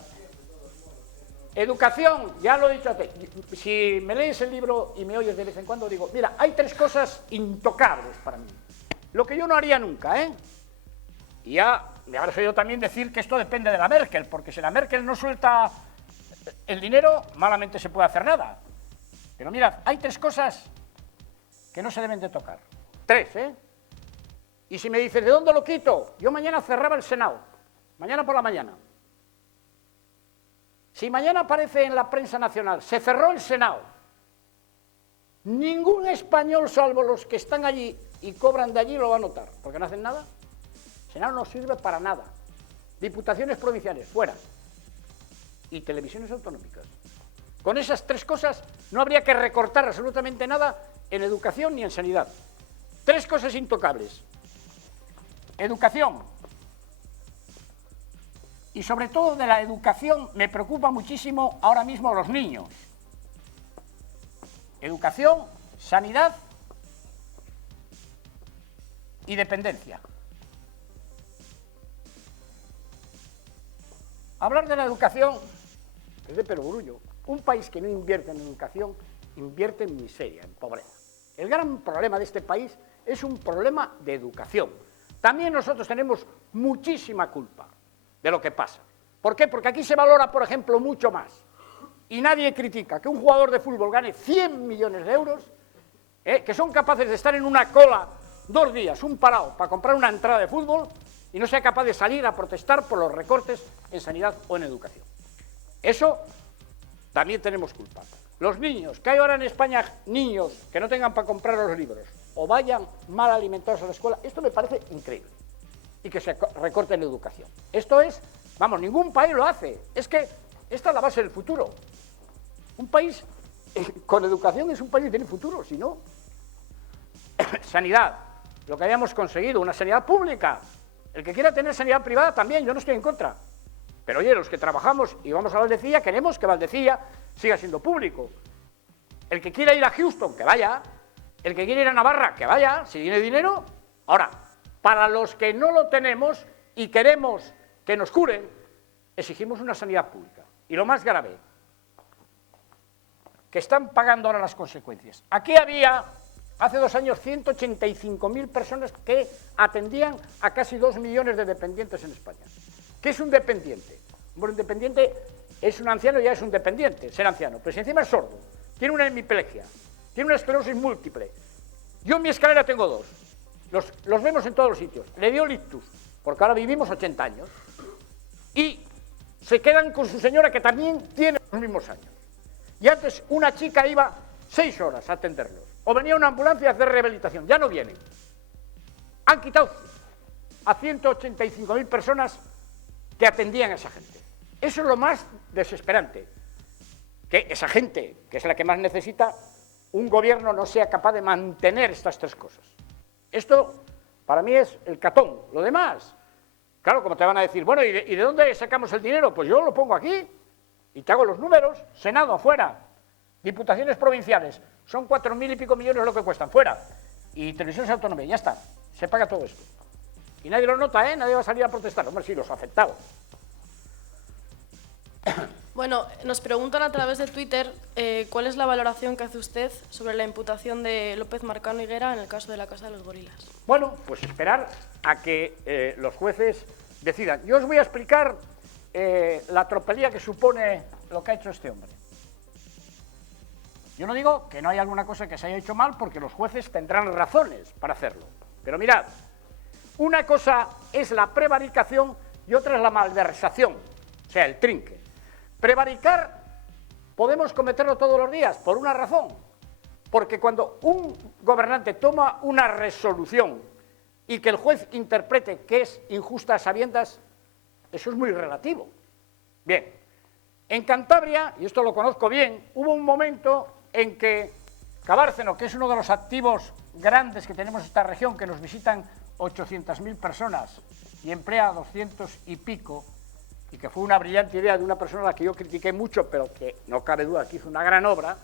Educación, ya lo he dicho antes. Si me lees el libro y me oyes de vez en cuando, digo, mira, hay 3 cosas intocables para mí. Lo que yo no haría nunca, Y ya me habrás oído también decir que esto depende de la Merkel, porque si la Merkel no suelta el dinero, malamente se puede hacer nada. Pero mirad, hay 3 cosas que no se deben de tocar. 3, Y si me dices, ¿de dónde lo quito? Yo mañana cerraba el Senado. Mañana por la mañana. Si mañana aparece en la prensa nacional, se cerró el Senado, ningún español, salvo los que están allí y cobran de allí, lo va a notar, porque no hacen nada. El Senado no sirve para nada. Diputaciones provinciales, fuera. Y televisiones autonómicas. Con esas 3 cosas no habría que recortar absolutamente nada en educación ni en sanidad. 3 cosas intocables. Educación. Y sobre todo de la educación me preocupa muchísimo ahora mismo los niños. Educación, sanidad y dependencia. Hablar de la educación es de perogrullo. Un país que no invierte en educación invierte en miseria, en pobreza. El gran problema de este país es un problema de educación. También nosotros tenemos muchísima culpa de lo que pasa. ¿Por qué? Porque aquí se valora, por ejemplo, mucho más. Y nadie critica que un jugador de fútbol gane 100 millones de euros, que son capaces de estar en una cola 2 días, un parado, para comprar una entrada de fútbol, y no sea capaz de salir a protestar por los recortes en sanidad o en educación. Eso también tenemos culpa. Los niños, que hay ahora en España niños que no tengan para comprar los libros, o vayan mal alimentados a la escuela, esto me parece increíble. Y que se recorte en educación. Esto es, vamos, ningún país lo hace. Es que esta es la base del futuro. Un país con educación es un país que tiene futuro, si no. Sanidad, lo que hayamos conseguido, una sanidad pública. El que quiera tener sanidad privada también, yo no estoy en contra. Pero oye, los que trabajamos y vamos a Valdecilla, queremos que Valdecilla siga siendo público. El que quiera ir a Houston, que vaya. El que quiera ir a Navarra, que vaya, si tiene dinero. Ahora, para los que no lo tenemos y queremos que nos curen, exigimos una sanidad pública. Y lo más grave, que están pagando ahora las consecuencias. Aquí había, hace 2 años, 185.000 personas que atendían a casi 2 millones de dependientes en España. ¿Qué es un dependiente? Bueno, un dependiente es un anciano, ya es un dependiente, ser anciano. Pero si encima es sordo, tiene una hemiplegia, tiene una esclerosis múltiple. Yo en mi escalera tengo 2. Los vemos en todos los sitios. Le dio el ictus, porque ahora vivimos 80 años. Y se quedan con su señora, que también tiene los mismos años. Y antes una chica iba 6 horas a atenderlos. O venía una ambulancia a hacer rehabilitación. Ya no vienen. Han quitado a 185.000 personas que atendían a esa gente. Eso es lo más desesperante. que esa gente, que es la que más necesita, un gobierno no sea capaz de mantener estas tres cosas. Esto, para mí, es el catón. Lo demás, claro, como te van a decir, bueno, ¿y de dónde sacamos el dinero? Pues yo lo pongo aquí y te hago los números. Senado, fuera. Diputaciones provinciales, son 4.000 y pico millones lo que cuestan, fuera. Y televisiones autónomas, ya está, se paga todo esto. Y nadie lo nota, ¿eh? Nadie va a salir a protestar. Hombre, sí, los afectados. Bueno, nos preguntan a través de Twitter cuál es la valoración que hace usted sobre la imputación de López Marcano Higuera en el caso de la Casa de los Gorilas. Bueno, pues esperar a que los jueces decidan. Yo os voy a explicar la tropelía que supone lo que ha hecho este hombre. Yo no digo que no haya alguna cosa que se haya hecho mal, porque los jueces tendrán razones para hacerlo. Pero mirad, una cosa es la prevaricación y otra es la malversación, o sea, el trinque. Prevaricar podemos cometerlo todos los días, por una razón. Porque cuando un gobernante toma una resolución y que el juez interprete que es injusta a sabiendas, eso es muy relativo. Bien, en Cantabria, y esto lo conozco bien, hubo un momento en que Cabárceno, que es uno de los activos grandes que tenemos en esta región, que nos visitan 800.000 personas y emplea 200 y pico, y que fue una brillante idea de una persona a la que yo critiqué mucho, pero que no cabe duda que hizo una gran obra,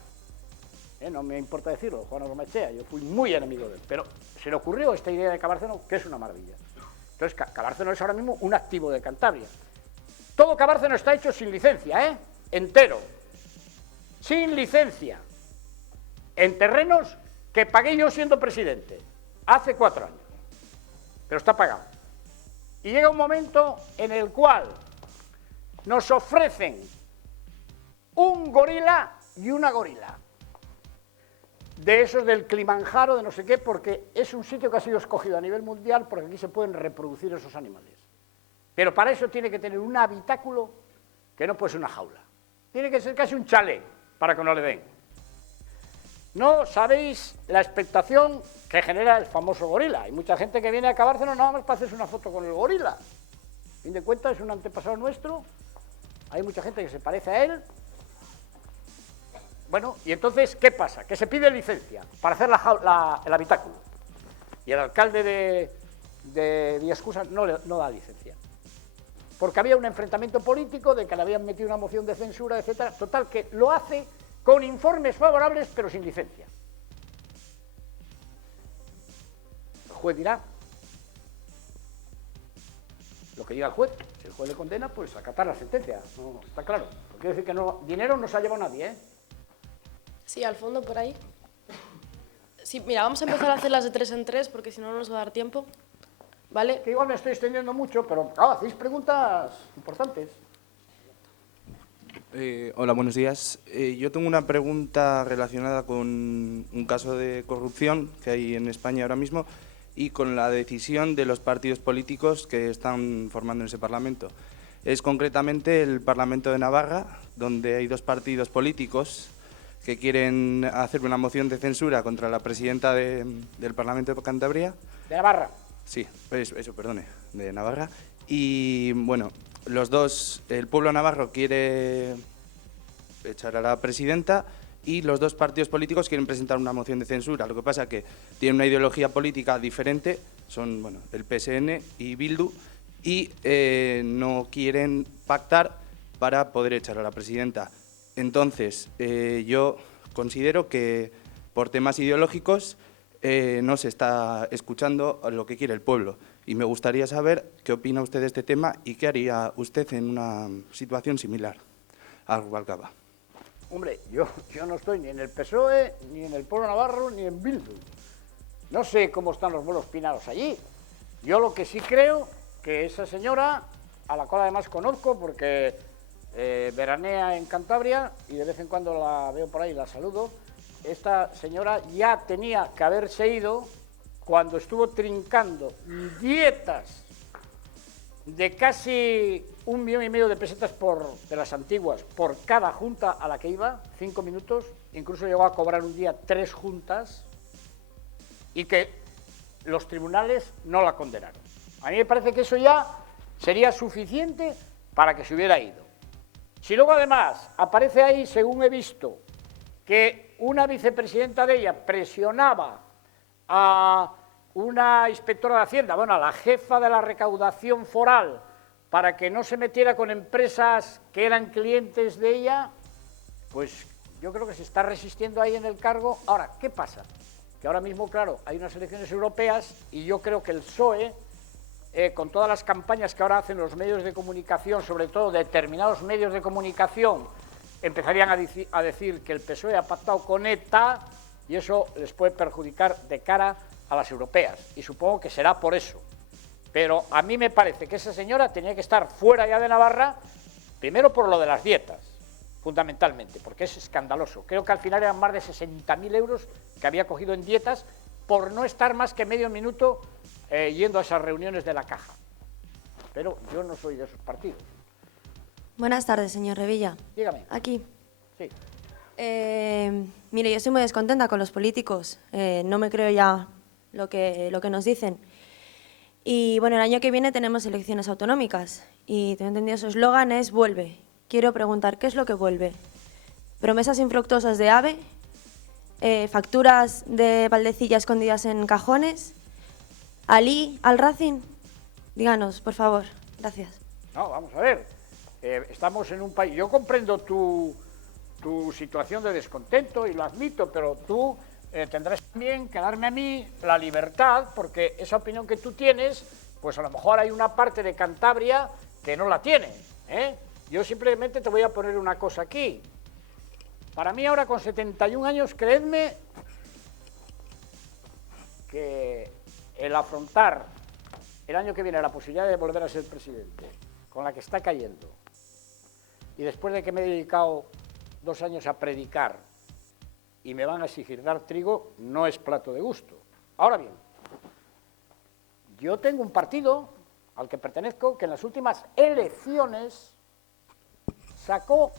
no me importa decirlo, Juan Ormachea, yo fui muy enemigo de él, pero se le ocurrió esta idea de Cabárceno, que es una maravilla. Entonces, Cabárceno es ahora mismo un activo de Cantabria. Todo Cabárceno está hecho sin licencia, entero, sin licencia, en terrenos que pagué yo siendo presidente, hace 4 años, pero está pagado. Y llega un momento en el cual nos ofrecen un gorila y una gorila, de esos del Kilimanjaro, de no sé qué, porque es un sitio que ha sido escogido a nivel mundial porque aquí se pueden reproducir esos animales. Pero para eso tiene que tener un habitáculo que no puede ser una jaula. Tiene que ser casi un chalet para que no le den. No sabéis la expectación que genera el famoso gorila. Hay mucha gente que viene a Cabárceno nada más para hacerse una foto con el gorila. A fin de cuentas es un antepasado nuestro. Hay mucha gente que se parece a él. Bueno, y entonces, ¿qué pasa? Que se pide licencia para hacer el habitáculo. Y el alcalde de Villaescusa no da licencia. Porque había un enfrentamiento político de que le habían metido una moción de censura, etcétera. Total, que lo hace con informes favorables, pero sin licencia. El juez dirá lo que diga el juez. Si el juez le condena, pues acatar la sentencia. No, está claro. Porque quiere decir que no, dinero no se ha llevado nadie, Sí, al fondo, por ahí. Sí, mira, vamos a empezar a hacer las de 3 en 3, porque si no, no nos va a dar tiempo. ¿Vale? Que igual me estoy extendiendo mucho, pero claro, hacéis preguntas importantes. Hola, buenos días. Yo tengo una pregunta relacionada con un caso de corrupción que hay en España ahora mismo y con la decisión de los partidos políticos que están formando en ese Parlamento. Es concretamente el Parlamento de Navarra, donde hay 2 partidos políticos que quieren hacer una moción de censura contra la presidenta del Parlamento de Cantabria. ¿De Navarra? Sí, pues eso, perdone, de Navarra. Y bueno, los dos, el pueblo navarro quiere echar a la presidenta y los 2 partidos políticos quieren presentar una moción de censura. Lo que pasa es que tienen una ideología política diferente, son bueno, el PSN y Bildu, y no quieren pactar para poder echar a la presidenta. Entonces, yo considero que por temas ideológicos no se está escuchando lo que quiere el pueblo. Y me gustaría saber qué opina usted de este tema y qué haría usted en una situación similar a Rubalcaba. Hombre, yo no estoy ni en el PSOE, ni en el pueblo navarro, ni en Bildu. No sé cómo están los vuelos pinados allí. Yo lo que sí creo que esa señora, a la cual además conozco porque veranea en Cantabria y de vez en cuando la veo por ahí y la saludo, esta señora ya tenía que haberse ido cuando estuvo trincando dietas de casi 1,5 millones de pesetas de las antiguas por cada junta a la que iba, 5 minutos, incluso llegó a cobrar un día 3 juntas y que los tribunales no la condenaron. A mí me parece que eso ya sería suficiente para que se hubiera ido. Si luego además aparece ahí, según he visto, que una vicepresidenta de ella presionaba a una inspectora de Hacienda, bueno, a la jefa de la recaudación foral, para que no se metiera con empresas que eran clientes de ella, pues yo creo que se está resistiendo ahí en el cargo. Ahora, ¿qué pasa? Que ahora mismo, claro, hay unas elecciones europeas y yo creo que el PSOE, con todas las campañas que ahora hacen los medios de comunicación, sobre todo determinados medios de comunicación, empezarían a decir que el PSOE ha pactado con ETA y eso les puede perjudicar de cara a las europeas. Y supongo que será por eso. Pero a mí me parece que esa señora tenía que estar fuera ya de Navarra, primero por lo de las dietas, fundamentalmente, porque es escandaloso. Creo que al final eran más de 60.000 euros que había cogido en dietas por no estar más que medio minuto yendo a esas reuniones de la caja. Pero yo no soy de esos partidos. Buenas tardes, señor Revilla. Dígame. Aquí. Sí. Mire, yo estoy muy descontenta con los políticos. No me creo ya lo que nos dicen. Y bueno, el año que viene tenemos elecciones autonómicas y tengo entendido su eslogan es vuelve. Quiero preguntar, ¿qué es lo que vuelve? ¿Promesas infructuosas de AVE? ¿Facturas de Valdecilla escondidas en cajones? ¿Alí al Racing? Díganos, por favor. Gracias. No, vamos a ver. Estamos en un país... Yo comprendo tu situación de descontento y lo admito, pero tú tendrás también que darme a mí la libertad, porque esa opinión que tú tienes, pues a lo mejor hay una parte de Cantabria que no la tiene, ¿eh? Yo simplemente te voy a poner una cosa aquí. Para mí ahora con 71 años, creedme que el afrontar el año que viene la posibilidad de volver a ser presidente, con la que está cayendo, y después de que me he dedicado 2 años a predicar y me van a exigir dar trigo, no es plato de gusto. Ahora bien, yo tengo un partido al que pertenezco que en las últimas elecciones sacó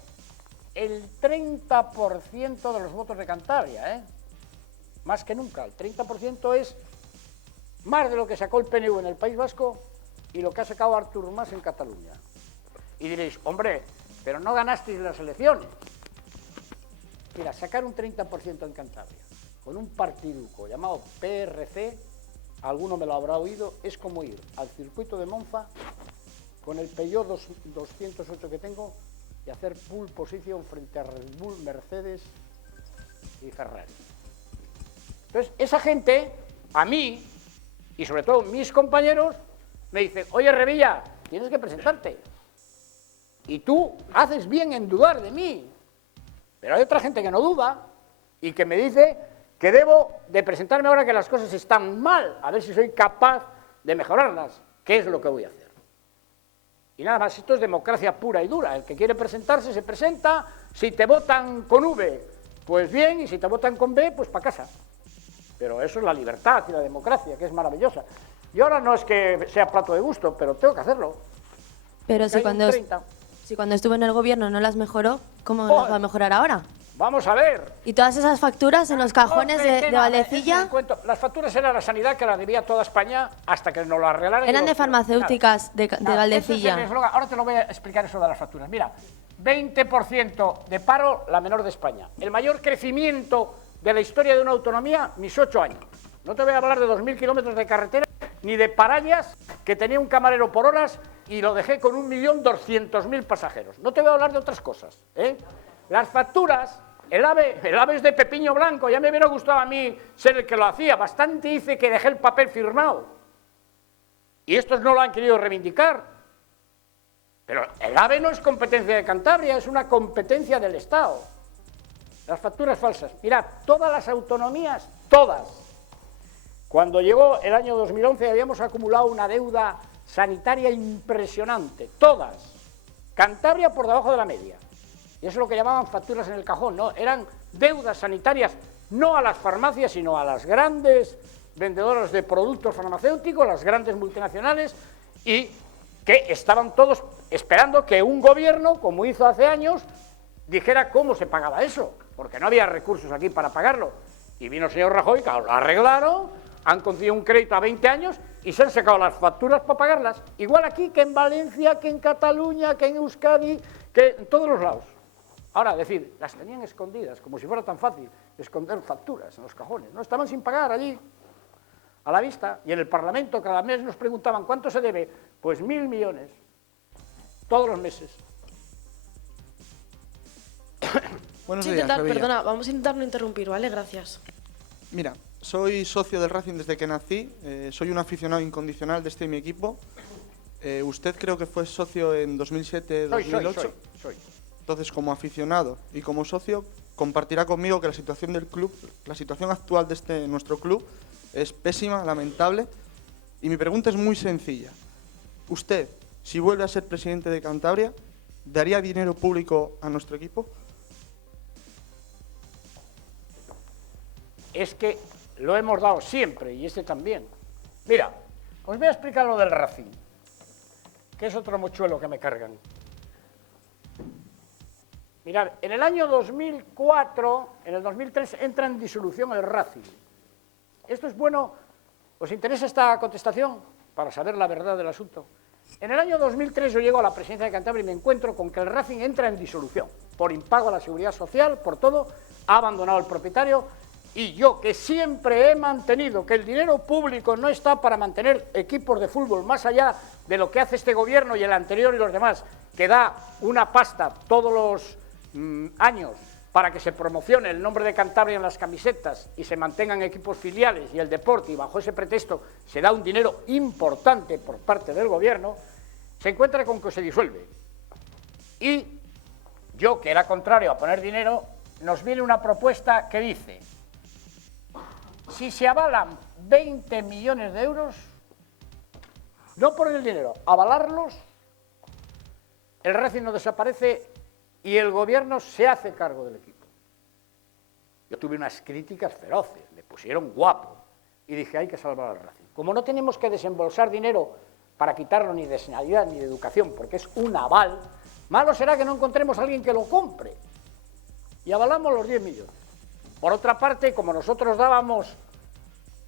el 30% de los votos de Cantabria, ¿eh? Más que nunca. El 30% es más de lo que sacó el PNV en el País Vasco y lo que ha sacado Artur Mas en Cataluña. Y diréis, hombre, pero no ganasteis las elecciones. Mira, sacar un 30% en Cantabria con un partiduco llamado PRC, alguno me lo habrá oído, es como ir al circuito de Monza con el Peugeot 208 que tengo y hacer pole position frente a Red Bull, Mercedes y Ferrari. Entonces, esa gente, a mí, y sobre todo mis compañeros, me dicen, oye, Revilla, tienes que presentarte. Y tú haces bien en dudar de mí. Pero hay otra gente que no duda y que me dice que debo de presentarme ahora que las cosas están mal, a ver si soy capaz de mejorarlas. ¿Qué es lo que voy a hacer? Y nada más, esto es democracia pura y dura. El que quiere presentarse se presenta. Si te votan con V, pues bien, y si te votan con B, pues para casa. Pero eso es la libertad y la democracia, que es maravillosa. Y ahora no es que sea plato de gusto, pero tengo que hacerlo. Pero si cuando estuvo en el gobierno no las mejoró, ¿cómo las va a mejorar ahora? Vamos a ver. ¿Y todas esas facturas en los cajones de Valdecilla? Las facturas eran la sanidad que la debía toda España hasta que nos lo arreglaran. Eran de farmacéuticas de Valdecilla. Ahora te lo voy a explicar eso de las facturas. Mira, 20% de paro, la menor de España. El mayor crecimiento de la historia de una autonomía, mis 8 años. No te voy a hablar de 2.000 kilómetros de carretera, ni de Parallas, que tenía un camarero por horas y lo dejé con 1.200.000 pasajeros. No te voy a hablar de otras cosas, ¿eh? Las facturas, el AVE es de Pepiño Blanco, ya me hubiera gustado a mí ser el que lo hacía. Bastante hice que dejé el papel firmado. Y estos no lo han querido reivindicar. Pero el AVE no es competencia de Cantabria, es una competencia del Estado. Las facturas falsas. Mirad, todas las autonomías, todas. Cuando llegó el año 2011 habíamos acumulado una deuda sanitaria impresionante, todas. Cantabria por debajo de la media. Y eso es lo que llamaban facturas en el cajón, ¿no? Eran deudas sanitarias, no a las farmacias, sino a las grandes vendedoras de productos farmacéuticos, las grandes multinacionales, y que estaban todos esperando que un gobierno, como hizo hace años, dijera cómo se pagaba eso, porque no había recursos aquí para pagarlo. Y vino el señor Rajoy, claro, lo arreglaron, han concedido un crédito a 20 años y se han sacado las facturas para pagarlas. Igual aquí que en Valencia, que en Cataluña, que en Euskadi, en todos los lados. Ahora, decir, las tenían escondidas, como si fuera tan fácil esconder facturas en los cajones, ¿no? Estaban sin pagar allí, a la vista, y en el Parlamento cada mes nos preguntaban, ¿cuánto se debe? Pues 1.000 millones, todos los meses. Buenos días, Revilla. Perdona, vamos a intentar no interrumpir, ¿vale? Gracias. Mira, soy socio del Racing desde que nací, soy un aficionado incondicional de mi equipo. Usted creo que fue socio en 2007-2008. Soy. Entonces, como aficionado y como socio, compartirá conmigo que la situación del club, la situación actual de nuestro club, es pésima, lamentable. Y mi pregunta es muy sencilla. Usted, si vuelve a ser presidente de Cantabria, ¿daría dinero público a nuestro equipo? Es que lo hemos dado siempre, y este también. Mira, os voy a explicar lo del Racing, que es otro mochuelo que me cargan. Mirad, en el año 2004, en el 2003, entra en disolución el Racing. Esto es bueno, ¿os interesa esta contestación? Para saber la verdad del asunto. En el año 2003 yo llego a la presidencia de Cantabria y me encuentro con que el Racing entra en disolución, por impago a la seguridad social, por todo, ha abandonado el propietario, y yo, que siempre he mantenido que el dinero público no está para mantener equipos de fútbol, más allá de lo que hace este gobierno y el anterior y los demás, que da una pasta todos los años para que se promocione el nombre de Cantabria en las camisetas y se mantengan equipos filiales y el deporte, y bajo ese pretexto se da un dinero importante por parte del gobierno, se encuentra con que se disuelve. Y yo, que era contrario a poner dinero, nos viene una propuesta que dice: si se avalan 20 millones de euros, no por el dinero, avalarlos, el Racing no desaparece y el gobierno se hace cargo del equipo. Yo tuve unas críticas feroces, me pusieron guapo y dije, hay que salvar al Racing. Como no tenemos que desembolsar dinero para quitarlo ni de sanidad ni de educación, porque es un aval, malo será que no encontremos a alguien que lo compre. Y avalamos los 10 millones. Por otra parte, como nosotros dábamos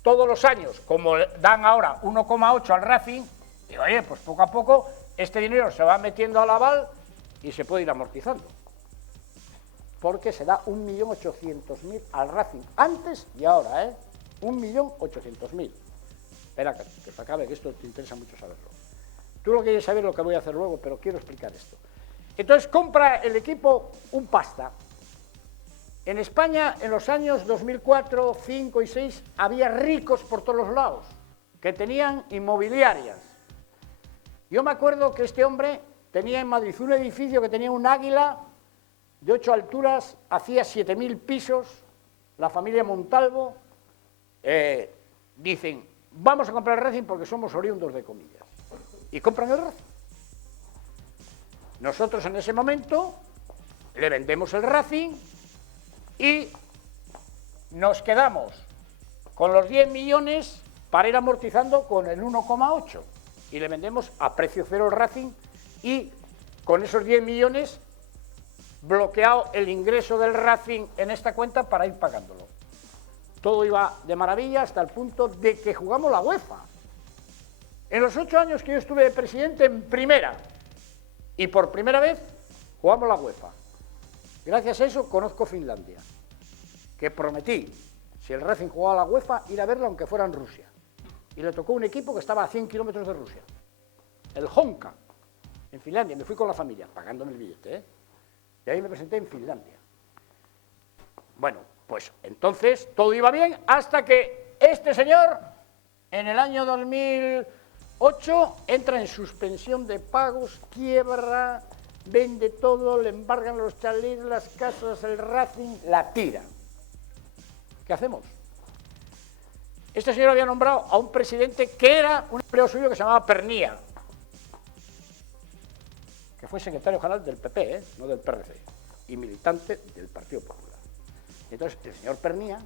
todos los años, como dan ahora 1,8 al Racing, digo, oye, pues poco a poco este dinero se va metiendo al aval y se puede ir amortizando. Porque se da 1.800.000 al Racing, antes y ahora, 1.800.000. Espera, que se acabe, que esto te interesa mucho saberlo. Tú lo quieres saber lo que voy a hacer luego, pero quiero explicar esto. Entonces compra el equipo un pasta. En España, en los años 2004, 5 y 6, había ricos por todos los lados, que tenían inmobiliarias. Yo me acuerdo que este hombre tenía en Madrid un edificio que tenía un águila de 8 alturas, hacía 7.000 pisos, la familia Montalvo, dicen, vamos a comprar el Racing porque somos oriundos de Comillas. Y compran el Racing. Nosotros en ese momento le vendemos el Racing y nos quedamos con los 10 millones para ir amortizando con el 1,8. Y le vendemos a precio cero el Racing y con esos 10 millones bloqueado el ingreso del Racing en esta cuenta para ir pagándolo. Todo iba de maravilla hasta el punto de que jugamos la UEFA. En los 8 años que yo estuve de presidente en primera, y por primera vez jugamos la UEFA. Gracias a eso conozco Finlandia, que prometí, si el Racing jugaba la UEFA, ir a verla aunque fuera en Rusia. Y le tocó un equipo que estaba a 100 kilómetros de Rusia, el Honka, en Finlandia. Me fui con la familia, pagándome el billete, y ahí me presenté en Finlandia. Bueno, pues entonces todo iba bien hasta que este señor, en el año 2008, entra en suspensión de pagos, quiebra, vende todo, le embargan los chalés, las casas, el Racing, la tira. ¿Qué hacemos? Este señor había nombrado a un presidente que era un empleado suyo que se llamaba Pernía, que fue secretario general del PP, no del PRC, y militante del Partido Popular. Entonces, el señor Pernía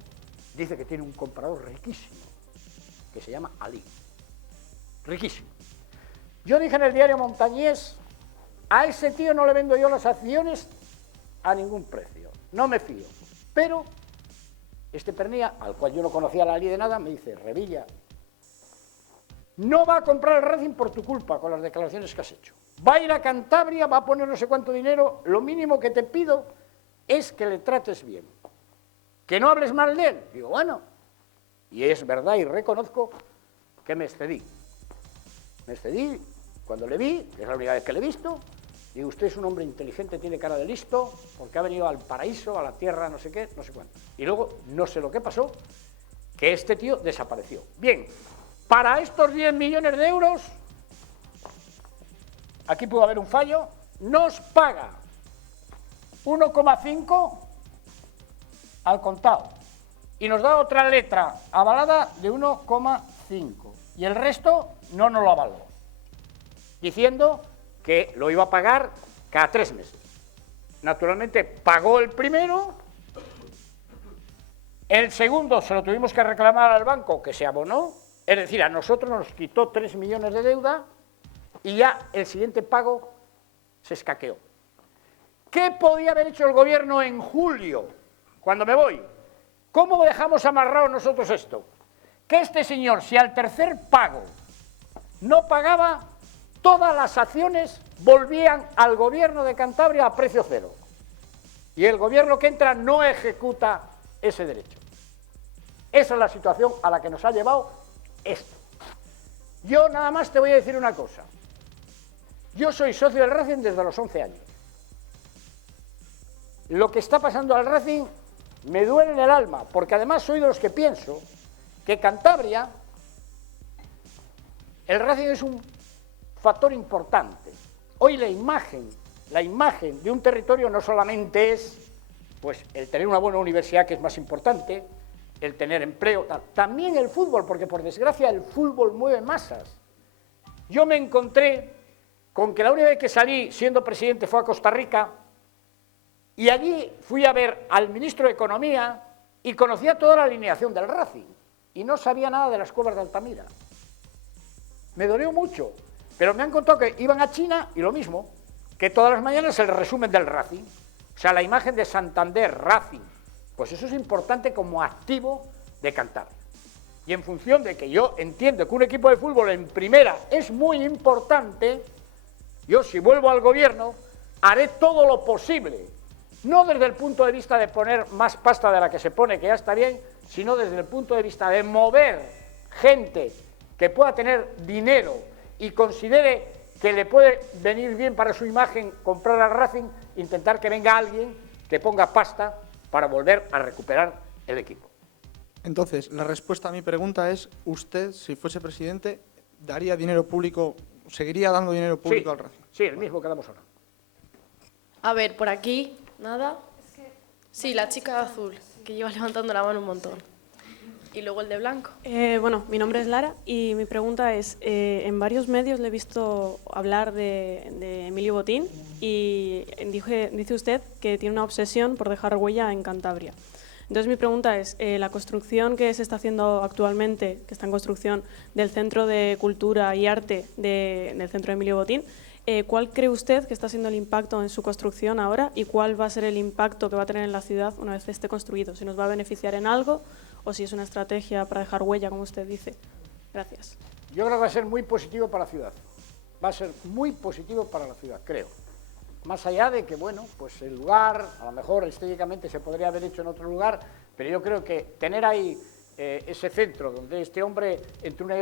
dice que tiene un comprador riquísimo, que se llama Ali. Riquísimo. Yo dije en el diario Montañés, a ese tío no le vendo yo las acciones a ningún precio, no me fío. Pero este Pernía, al cual yo no conocía la ley de nada, me dice, Revilla, no va a comprar el Racing por tu culpa con las declaraciones que has hecho. va a ir a Cantabria, va a poner no sé cuánto dinero, lo mínimo que te pido es que le trates bien, que no hables mal de él. Digo, bueno, y es verdad y reconozco que me excedí. Me excedí cuando le vi, es la única vez que le he visto, digo, usted es un hombre inteligente, tiene cara de listo, porque ha venido al paraíso, a la tierra, no sé qué, no sé cuánto. Y luego, no sé lo que pasó, que este tío desapareció. Bien, para estos 10 millones de euros, aquí pudo haber un fallo, nos paga 1,5 al contado y nos da otra letra avalada de 1,5 y el resto no nos lo avaló, diciendo que lo iba a pagar cada 3 meses. Naturalmente pagó el primero, el segundo se lo tuvimos que reclamar al banco, que se abonó, es decir, a nosotros nos quitó 3 millones de deuda y ya el siguiente pago se escaqueó. ¿Qué podía haber hecho el gobierno en julio, cuando me voy? ¿Cómo dejamos amarrado nosotros esto? Que este señor, si al tercer pago no pagaba, todas las acciones volvían al gobierno de Cantabria a precio cero. Y el gobierno que entra no ejecuta ese derecho. Esa es la situación a la que nos ha llevado esto. Yo nada más te voy a decir una cosa. Yo soy socio del Racing desde los 11 años. Lo que está pasando al Racing me duele en el alma, porque además soy de los que pienso que Cantabria, el Racing es un factor importante. Hoy la imagen de un territorio no solamente es pues, el tener una buena universidad, que es más importante, el tener empleo, también el fútbol, porque por desgracia el fútbol mueve masas. Yo me encontré con que la única vez que salí siendo presidente fue a Costa Rica y allí fui a ver al ministro de Economía y conocía toda la alineación del Racing y no sabía nada de las cuevas de Altamira. Me dolió mucho, pero me han contado que iban a China y lo mismo, que todas las mañanas el resumen del Racing, o sea, la imagen de Santander, Racing, pues eso es importante como activo de Cantabria. Y en función de que yo entiendo que un equipo de fútbol en primera es muy importante, yo si vuelvo al gobierno haré todo lo posible, no desde el punto de vista de poner más pasta de la que se pone, que ya está bien, sino desde el punto de vista de mover gente que pueda tener dinero y considere que le puede venir bien para su imagen comprar al Racing, intentar que venga alguien que ponga pasta para volver a recuperar el equipo. Entonces, la respuesta a mi pregunta es, usted, si fuese presidente, ¿daría dinero público, seguiría dando dinero público al Racing? Sí, el mismo que damos ahora. A ver, por aquí, nada. Sí, la chica azul, que lleva levantando la mano un montón. Y luego el de blanco. Bueno, mi nombre es Lara y mi pregunta es, en varios medios le he visto hablar de Emilio Botín y dice usted que tiene una obsesión por dejar huella en Cantabria. Entonces mi pregunta es, la construcción que se está haciendo actualmente, que está en construcción del Centro de Cultura y Arte del Centro de Emilio Botín, ¿cuál cree usted que está siendo el impacto en su construcción ahora y cuál va a ser el impacto que va a tener en la ciudad una vez esté construido? ¿Si nos va a beneficiar en algo o si es una estrategia para dejar huella, como usted dice? Gracias. Yo creo que va a ser muy positivo para la ciudad. Va a ser muy positivo para la ciudad, creo. Más allá de que, bueno, pues el lugar, a lo mejor estéticamente se podría haber hecho en otro lugar, pero yo creo que tener ahí ese centro donde este hombre, entre una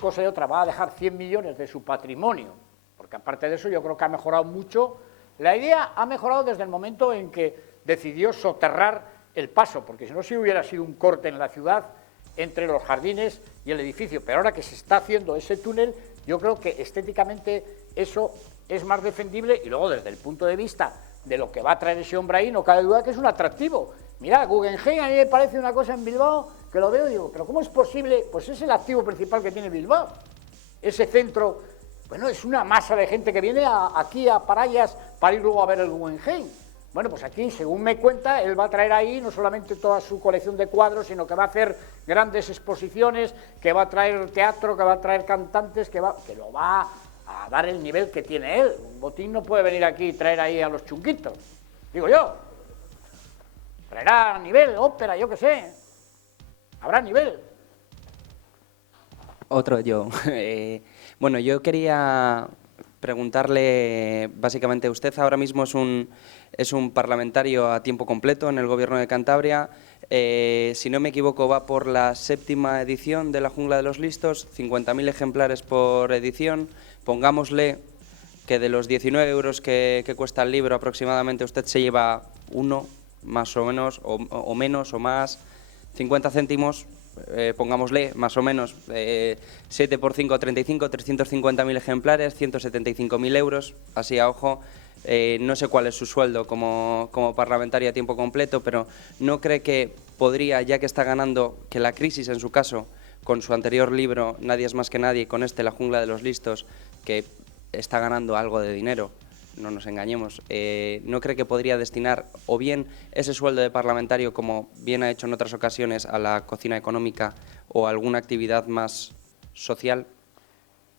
cosa y otra, va a dejar 100 millones de su patrimonio, porque aparte de eso yo creo que ha mejorado mucho. La idea ha mejorado desde el momento en que decidió soterrar el paso, porque si no, si hubiera sido un corte en la ciudad entre los jardines y el edificio, pero ahora que se está haciendo ese túnel, yo creo que estéticamente eso es más defendible y luego desde el punto de vista de lo que va a traer ese hombre ahí, no cabe duda que es un atractivo. Mira, Guggenheim a mí me parece una cosa en Bilbao que lo veo y digo, pero ¿cómo es posible? Pues es el activo principal que tiene Bilbao. Ese centro, bueno, es una masa de gente que viene aquí a Parayas para ir luego a ver el Guggenheim. Bueno, pues aquí, según me cuenta, él va a traer ahí no solamente toda su colección de cuadros, sino que va a hacer grandes exposiciones, que va a traer teatro, que va a traer cantantes, que lo va a dar el nivel que tiene él. Un Botín no puede venir aquí y traer ahí a los chunguitos, digo yo. Traerá nivel, ópera, yo qué sé. Habrá nivel. Otro yo. Bueno, yo quería preguntarle, básicamente, usted ahora mismo es un parlamentario a tiempo completo en el Gobierno de Cantabria. Si no me equivoco, va por la 7ª edición de La Jungla de los Listos, 50.000 ejemplares por edición. Pongámosle que de los 19 euros que cuesta el libro aproximadamente usted se lleva uno, más o menos, o menos o más, 50 céntimos, pongámosle más o menos, 7 por 5, 35, 350.000 ejemplares, 175.000 euros, así a ojo. No sé cuál es su sueldo como parlamentario a tiempo completo, pero ¿no cree que podría, ya que está ganando, que la crisis en su caso, con su anterior libro Nadie es más que nadie, y con este La Jungla de los Listos, que está ganando algo de dinero, no nos engañemos, ¿no cree que podría destinar o bien ese sueldo de parlamentario, como bien ha hecho en otras ocasiones, a la cocina económica o a alguna actividad más social?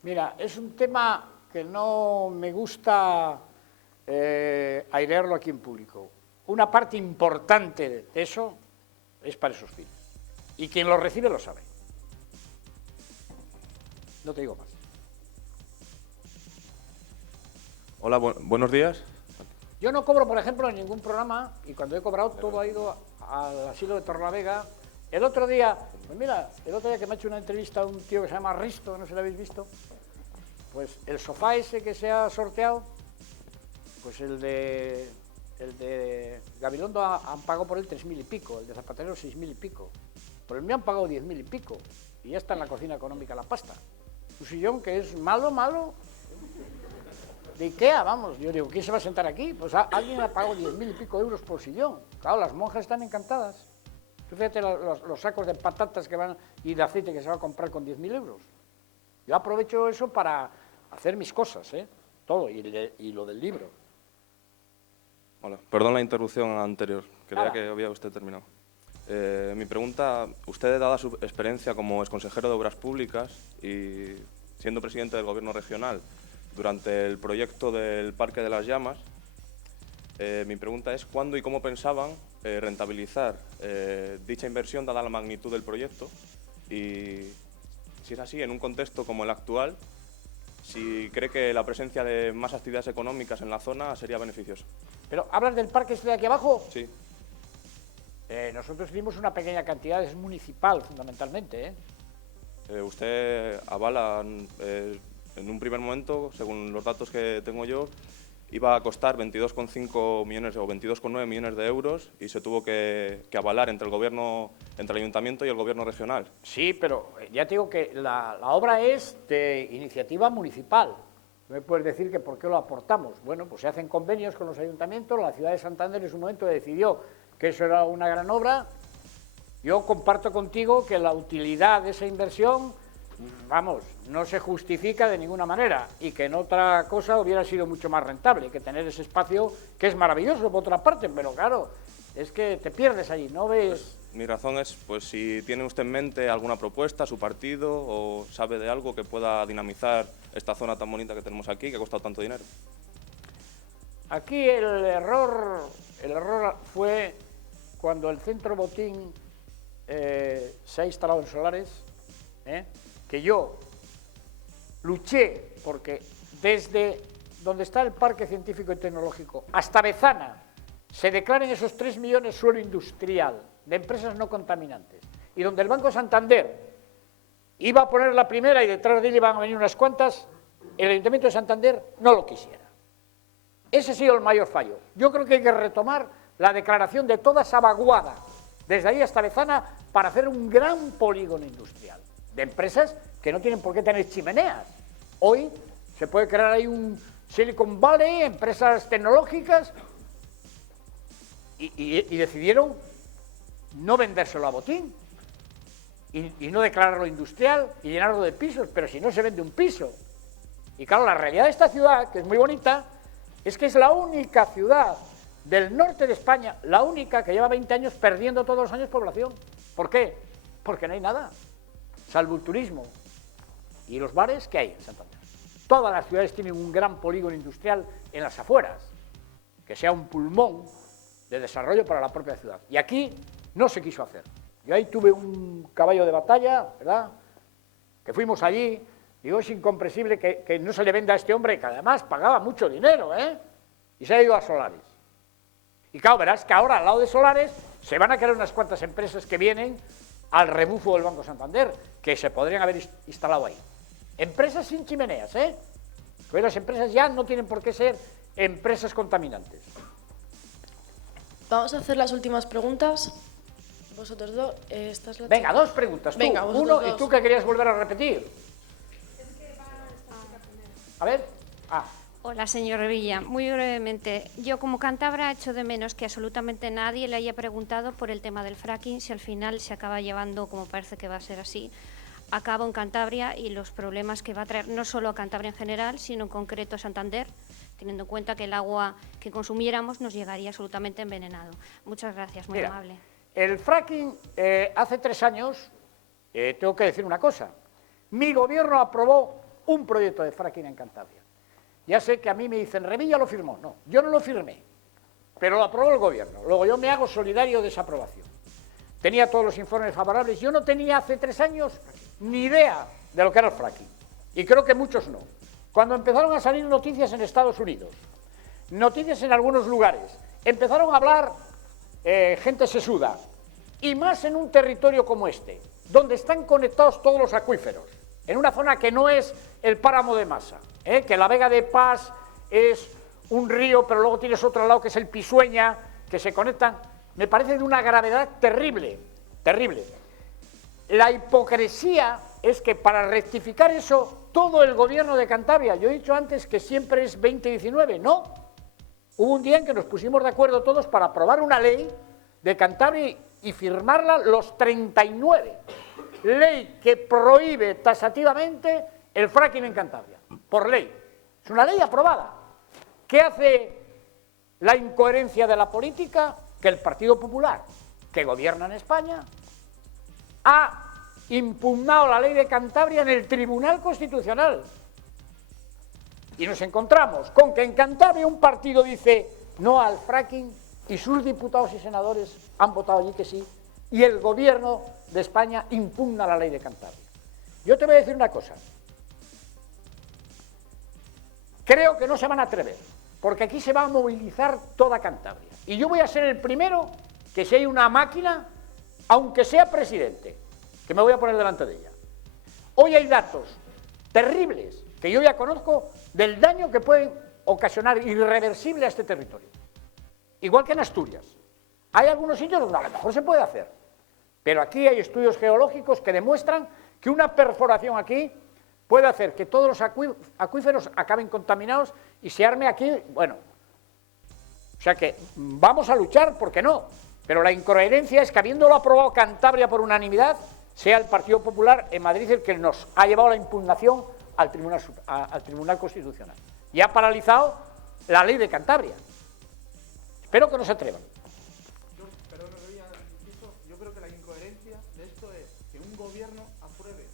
Mira, es un tema que no me gusta airearlo aquí en público. Una parte importante de eso es para esos fines. Y quien lo recibe lo sabe. No te digo más. Hola, buenos días. Yo no cobro, por ejemplo, en ningún programa, y cuando he cobrado todo ha ido al asilo de Torlavega. El otro día, pues mira, el otro día que me ha hecho una entrevista a un tío que se llama Risto, no sé si lo habéis visto, pues el sofá ese que se ha sorteado, pues el de Gabilondo han pagado por él 3.000 y pico, el de Zapatero 6.000 y pico, por el mío han pagado 10.000 y pico, y ya está en la cocina económica la pasta. Un sillón que es malo, de Ikea, vamos. Yo digo, ¿quién se va a sentar aquí? Pues alguien ha pagado 10.000 y pico euros por sillón. Claro, las monjas están encantadas. Tú fíjate los sacos de patatas que van y de aceite que se va a comprar con 10.000 euros. Yo aprovecho eso para hacer mis cosas, todo, y lo del libro. Hola, perdón la interrupción anterior, creía Nada. que había usted terminado. Mi pregunta, usted, dada su experiencia como exconsejero de Obras Públicas y siendo presidente del Gobierno regional, durante el proyecto del Parque de las Llamas, mi pregunta es ¿cuándo y cómo pensaban rentabilizar dicha inversión dada la magnitud del proyecto? Y si es así, en un contexto como el actual, si cree que la presencia de más actividades económicas en la zona sería beneficiosa. ¿Pero hablas del parque este de aquí abajo? Sí. Nosotros dimos una pequeña cantidad, es municipal fundamentalmente. Usted avala, en un primer momento, según los datos que tengo yo, iba a costar 22,5 millones o 22,9 millones de euros y se tuvo que avalar entre el ayuntamiento y el gobierno regional. Sí, pero ya te digo que la obra es de iniciativa municipal. No me puedes decir que por qué lo aportamos. Bueno, pues se hacen convenios con los ayuntamientos, la ciudad de Santander en su momento decidió que eso era una gran obra. Yo comparto contigo que la utilidad de esa inversión, vamos, no se justifica de ninguna manera y que en otra cosa hubiera sido mucho más rentable que tener ese espacio que es maravilloso por otra parte, pero claro, es que te pierdes allí, ¿no ves? Mi razón es, pues, si tiene usted en mente alguna propuesta, su partido, o sabe de algo que pueda dinamizar esta zona tan bonita que tenemos aquí, que ha costado tanto dinero. Aquí el error fue cuando el Centro Botín se ha instalado en Solares, que yo luché porque desde donde está el Parque Científico y Tecnológico hasta Bezana se declaren esos 3 millones suelo industrial de empresas no contaminantes y donde el Banco Santander iba a poner la primera y detrás de él iban a venir unas cuantas, el Ayuntamiento de Santander no lo quisiera. Ese ha sido el mayor fallo. Yo creo que hay que retomar la declaración de toda esa vaguada, desde ahí hasta Bezana, para hacer un gran polígono industrial de empresas que no tienen por qué tener chimeneas. Hoy se puede crear ahí un Silicon Valley, empresas tecnológicas, y decidieron no vendérselo a Botín y no declararlo industrial y llenarlo de pisos, pero si no se vende un piso. Y claro, la realidad de esta ciudad, que es muy bonita, es que es la única ciudad del norte de España, la única que lleva 20 años perdiendo todos los años población. ¿Por qué? Porque no hay nada, salvo el turismo y los bares que hay en Santander. Todas las ciudades tienen un gran polígono industrial en las afueras, que sea un pulmón de desarrollo para la propia ciudad. Y aquí no se quiso hacer. Yo ahí tuve un caballo de batalla, ¿verdad?, que fuimos allí, Digo, es incomprensible que no se le venda a este hombre, que además pagaba mucho dinero, ¿eh? Y se ha ido a Solares. Y claro, verás que ahora al lado de Solares se van a crear unas cuantas empresas que vienen al rebufo del Banco Santander, que se podrían haber instalado ahí. Empresas sin chimeneas, ¿eh? Porque las empresas ya no tienen por qué ser empresas contaminantes. Vamos a hacer las últimas preguntas. Vosotros dos. Esta es la Venga, chica. dos preguntas. Tú, Venga, vosotros uno, dos. y tú que querías volver a repetir. A ver. Hola, señor Revilla. Muy brevemente, yo como cántabra echo de menos que absolutamente nadie le haya preguntado por el tema del fracking, si al final se acaba llevando, como parece que va a ser así, a cabo en Cantabria y los problemas que va a traer no solo a Cantabria en general, sino en concreto a Santander, teniendo en cuenta que el agua que consumiéramos nos llegaría absolutamente envenenado. Muchas gracias, muy amable. El fracking, hace 3 años, tengo que decir una cosa, mi gobierno aprobó un proyecto de fracking en Cantabria. Ya sé que a mí me dicen, Revilla lo firmó. No, yo no lo firmé, pero lo aprobó el gobierno. Luego yo me hago solidario de esa aprobación. Tenía todos los informes favorables. Yo no tenía hace 3 años ni idea de lo que era el fracking. Y creo que muchos no. Cuando empezaron a salir noticias en Estados Unidos, noticias en algunos lugares, empezaron a hablar gente sesuda, y más en un territorio como este, donde están conectados todos los acuíferos, en una zona que no es el páramo de Masa, que la Vega de Paz es un río, pero luego tienes otro lado que es el Pisueña, que se conectan, me parece de una gravedad terrible, terrible. La hipocresía es que para rectificar eso, todo el gobierno de Cantabria, yo he dicho antes que siempre es 2019, no. Hubo un día en que nos pusimos de acuerdo todos para aprobar una ley de Cantabria y firmarla los 39. Ley que prohíbe taxativamente el fracking en Cantabria, por ley. Es una ley aprobada. ¿Qué hace la incoherencia de la política? Que el Partido Popular, que gobierna en España, ha impugnado la ley de Cantabria en el Tribunal Constitucional. Y nos encontramos con que en Cantabria un partido dice no al fracking y sus diputados y senadores han votado allí que sí, y el gobierno de España impugna la ley de Cantabria. Yo te voy a decir una cosa. Creo que no se van a atrever, porque aquí se va a movilizar toda Cantabria. Y yo voy a ser el primero que, si hay una máquina, aunque sea presidente, que me voy a poner delante de ella. Hoy hay datos terribles que yo ya conozco del daño que pueden ocasionar irreversible a este territorio. Igual que en Asturias. Hay algunos sitios donde a lo mejor se puede hacer, pero aquí hay estudios geológicos que demuestran que una perforación aquí puede hacer que todos los acuíferos acaben contaminados y se arme aquí, bueno, o sea que vamos a luchar, ¿por qué no? Pero la incoherencia es que, habiéndolo aprobado Cantabria por unanimidad, sea el Partido Popular en Madrid el que nos ha llevado la impugnación al Tribunal Constitucional y ha paralizado la ley de Cantabria. Espero que no se atrevan. Yo creo que la incoherencia de esto es que un gobierno apruebe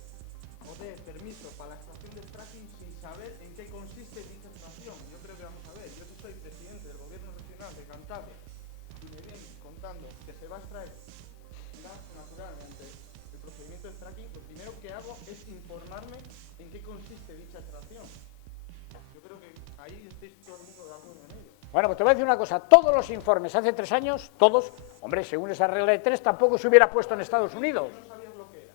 o dé permiso para la extracción del fracking sin saber en qué consiste dicha extracción. Yo creo que vamos a ver, yo que soy presidente del gobierno regional de Cantabria y me vienen contando que se va a extraer gas natural mediante el procedimiento de fracking, lo primero que hago es informarme en qué consiste dicha extracción. Yo creo que ahí estáis todo el mundo de acuerdo en ello. Bueno, pues te voy a decir una cosa, todos los informes hace 3 años, todos, hombre, según esa regla de 3, tampoco se hubiera puesto en Estados Unidos. ¿No sabías lo que era?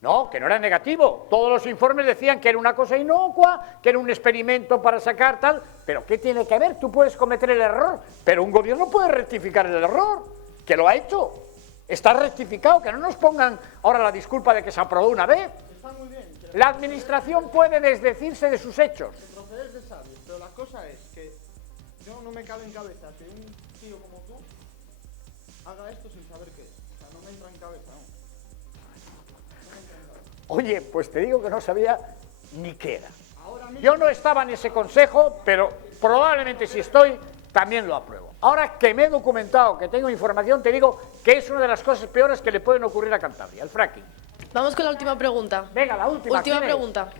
No, que no era negativo. Todos los informes decían que era una cosa inocua, que era un experimento para sacar tal, pero ¿qué tiene que ver? Tú puedes cometer el error, pero un gobierno puede rectificar el error, que lo ha hecho. Está rectificado, que no nos pongan ahora la disculpa de que se aprobó una vez. Está muy bien. La administración puede desdecirse de sus hechos. El proceder de sabios, pero la cosa es que yo no me cabe en cabeza que un tío como tú haga esto sin saber qué es. O sea, no me entra en cabeza aún. Oye, pues te digo que no sabía ni qué era. Yo no estaba en ese consejo, pero probablemente si estoy, también lo apruebo. Ahora que me he documentado, que tengo información, te digo que es una de las cosas peores que le pueden ocurrir a Cantabria, el fracking. Vamos con la última pregunta. Venga, la última. Última pregunta.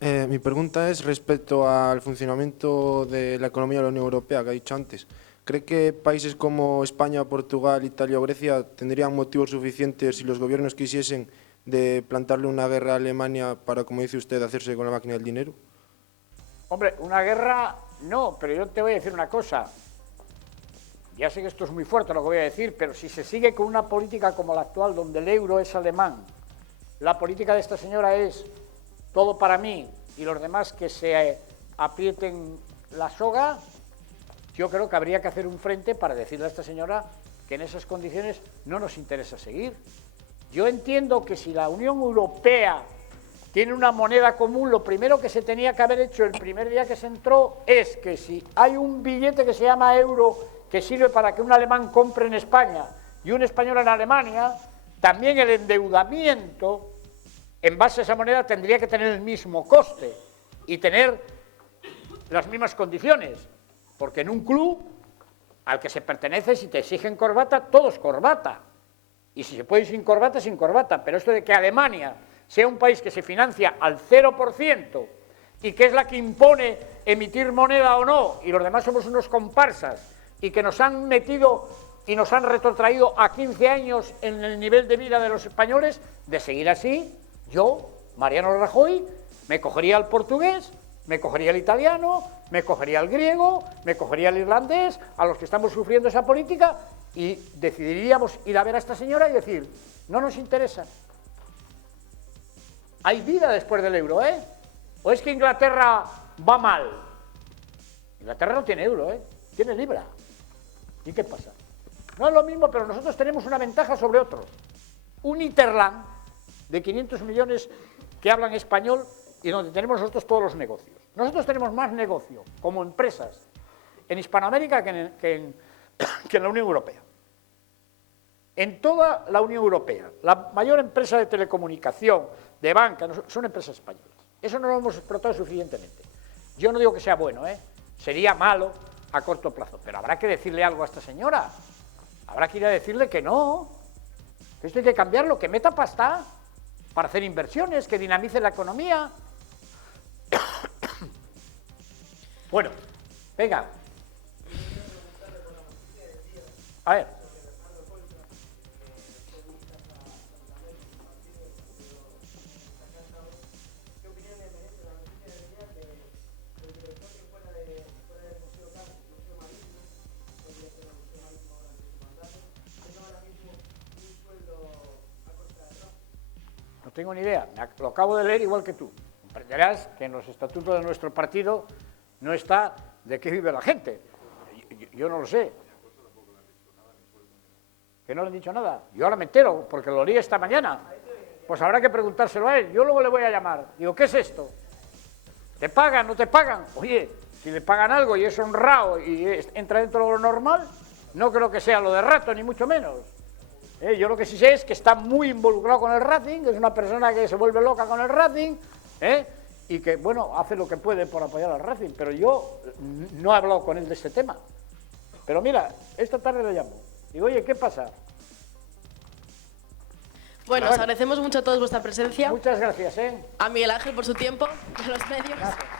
Mi pregunta es respecto al funcionamiento de la economía de la Unión Europea, que ha dicho antes. ¿Cree que países como España, Portugal, Italia o Grecia tendrían motivos suficientes, si los gobiernos quisiesen, de plantarle una guerra a Alemania para, como dice usted, hacerse con la máquina del dinero? Hombre, una guerra no, pero yo te voy a decir una cosa. Ya sé que esto es muy fuerte lo que voy a decir, pero si se sigue con una política como la actual, donde el euro es alemán, la política de esta señora es todo para mí y los demás que se aprieten la soga, yo creo que habría que hacer un frente para decirle a esta señora que en esas condiciones no nos interesa seguir. Yo entiendo que si la Unión Europea tiene una moneda común, lo primero que se tenía que haber hecho el primer día que se entró es que si hay un billete que se llama euro, que sirve para que un alemán compre en España y un español en Alemania, también el endeudamiento en base a esa moneda tendría que tener el mismo coste y tener las mismas condiciones, porque en un club al que se pertenece, si te exigen corbata, todo es corbata, y si se puede ir sin corbata, sin corbata, pero esto de que Alemania sea un país que se financia al 0% y que es la que impone emitir moneda o no, y los demás somos unos comparsas, y que nos han metido y nos han retrotraído a 15 años en el nivel de vida de los españoles, de seguir así, yo, Mariano Rajoy, me cogería el portugués, me cogería el italiano, me cogería el griego, me cogería el irlandés, a los que estamos sufriendo esa política, y decidiríamos ir a ver a esta señora y decir, no nos interesa. Hay vida después del euro, ¿eh? ¿O es que Inglaterra va mal? Inglaterra no tiene euro, ¿eh? Tiene libra. ¿Y qué pasa? No es lo mismo, pero nosotros tenemos una ventaja sobre otros. Un Interland de 500 millones que hablan español y donde tenemos nosotros todos los negocios. Nosotros tenemos más negocio como empresas en Hispanoamérica que en la Unión Europea. En toda la Unión Europea, la mayor empresa de telecomunicación, de banca, son empresas españolas. Eso no lo hemos explotado suficientemente. Yo no digo que sea bueno, ¿eh? Sería malo a corto plazo, pero habrá que decirle algo a esta señora. Habrá que ir a decirle que no, que esto hay que cambiarlo, que meta pasta para hacer inversiones, que dinamice la economía. Bueno, venga. A ver. No tengo ni idea, lo acabo de leer igual que tú. Comprenderás que en los estatutos de nuestro partido no está de qué vive la gente. Yo no lo sé. ¿Que no le han dicho nada? Yo ahora me entero, porque lo leí esta mañana. Pues habrá que preguntárselo a él. Yo luego le voy a llamar. Digo, ¿qué es esto? ¿Te pagan? ¿No te pagan? Oye, si le pagan algo y es honrado y entra dentro de lo normal, no creo que sea lo de rato, ni mucho menos. Yo lo que sí sé es que está muy involucrado con el Racing, que es una persona que se vuelve loca con el Racing, y que, bueno, hace lo que puede por apoyar al Racing, pero yo no he hablado con él de este tema. Pero mira, esta tarde le llamo. Digo, oye, ¿qué pasa? Bueno, os agradecemos mucho a todos vuestra presencia. Muchas gracias, A Miguel Ángel por su tiempo, a los medios. Gracias.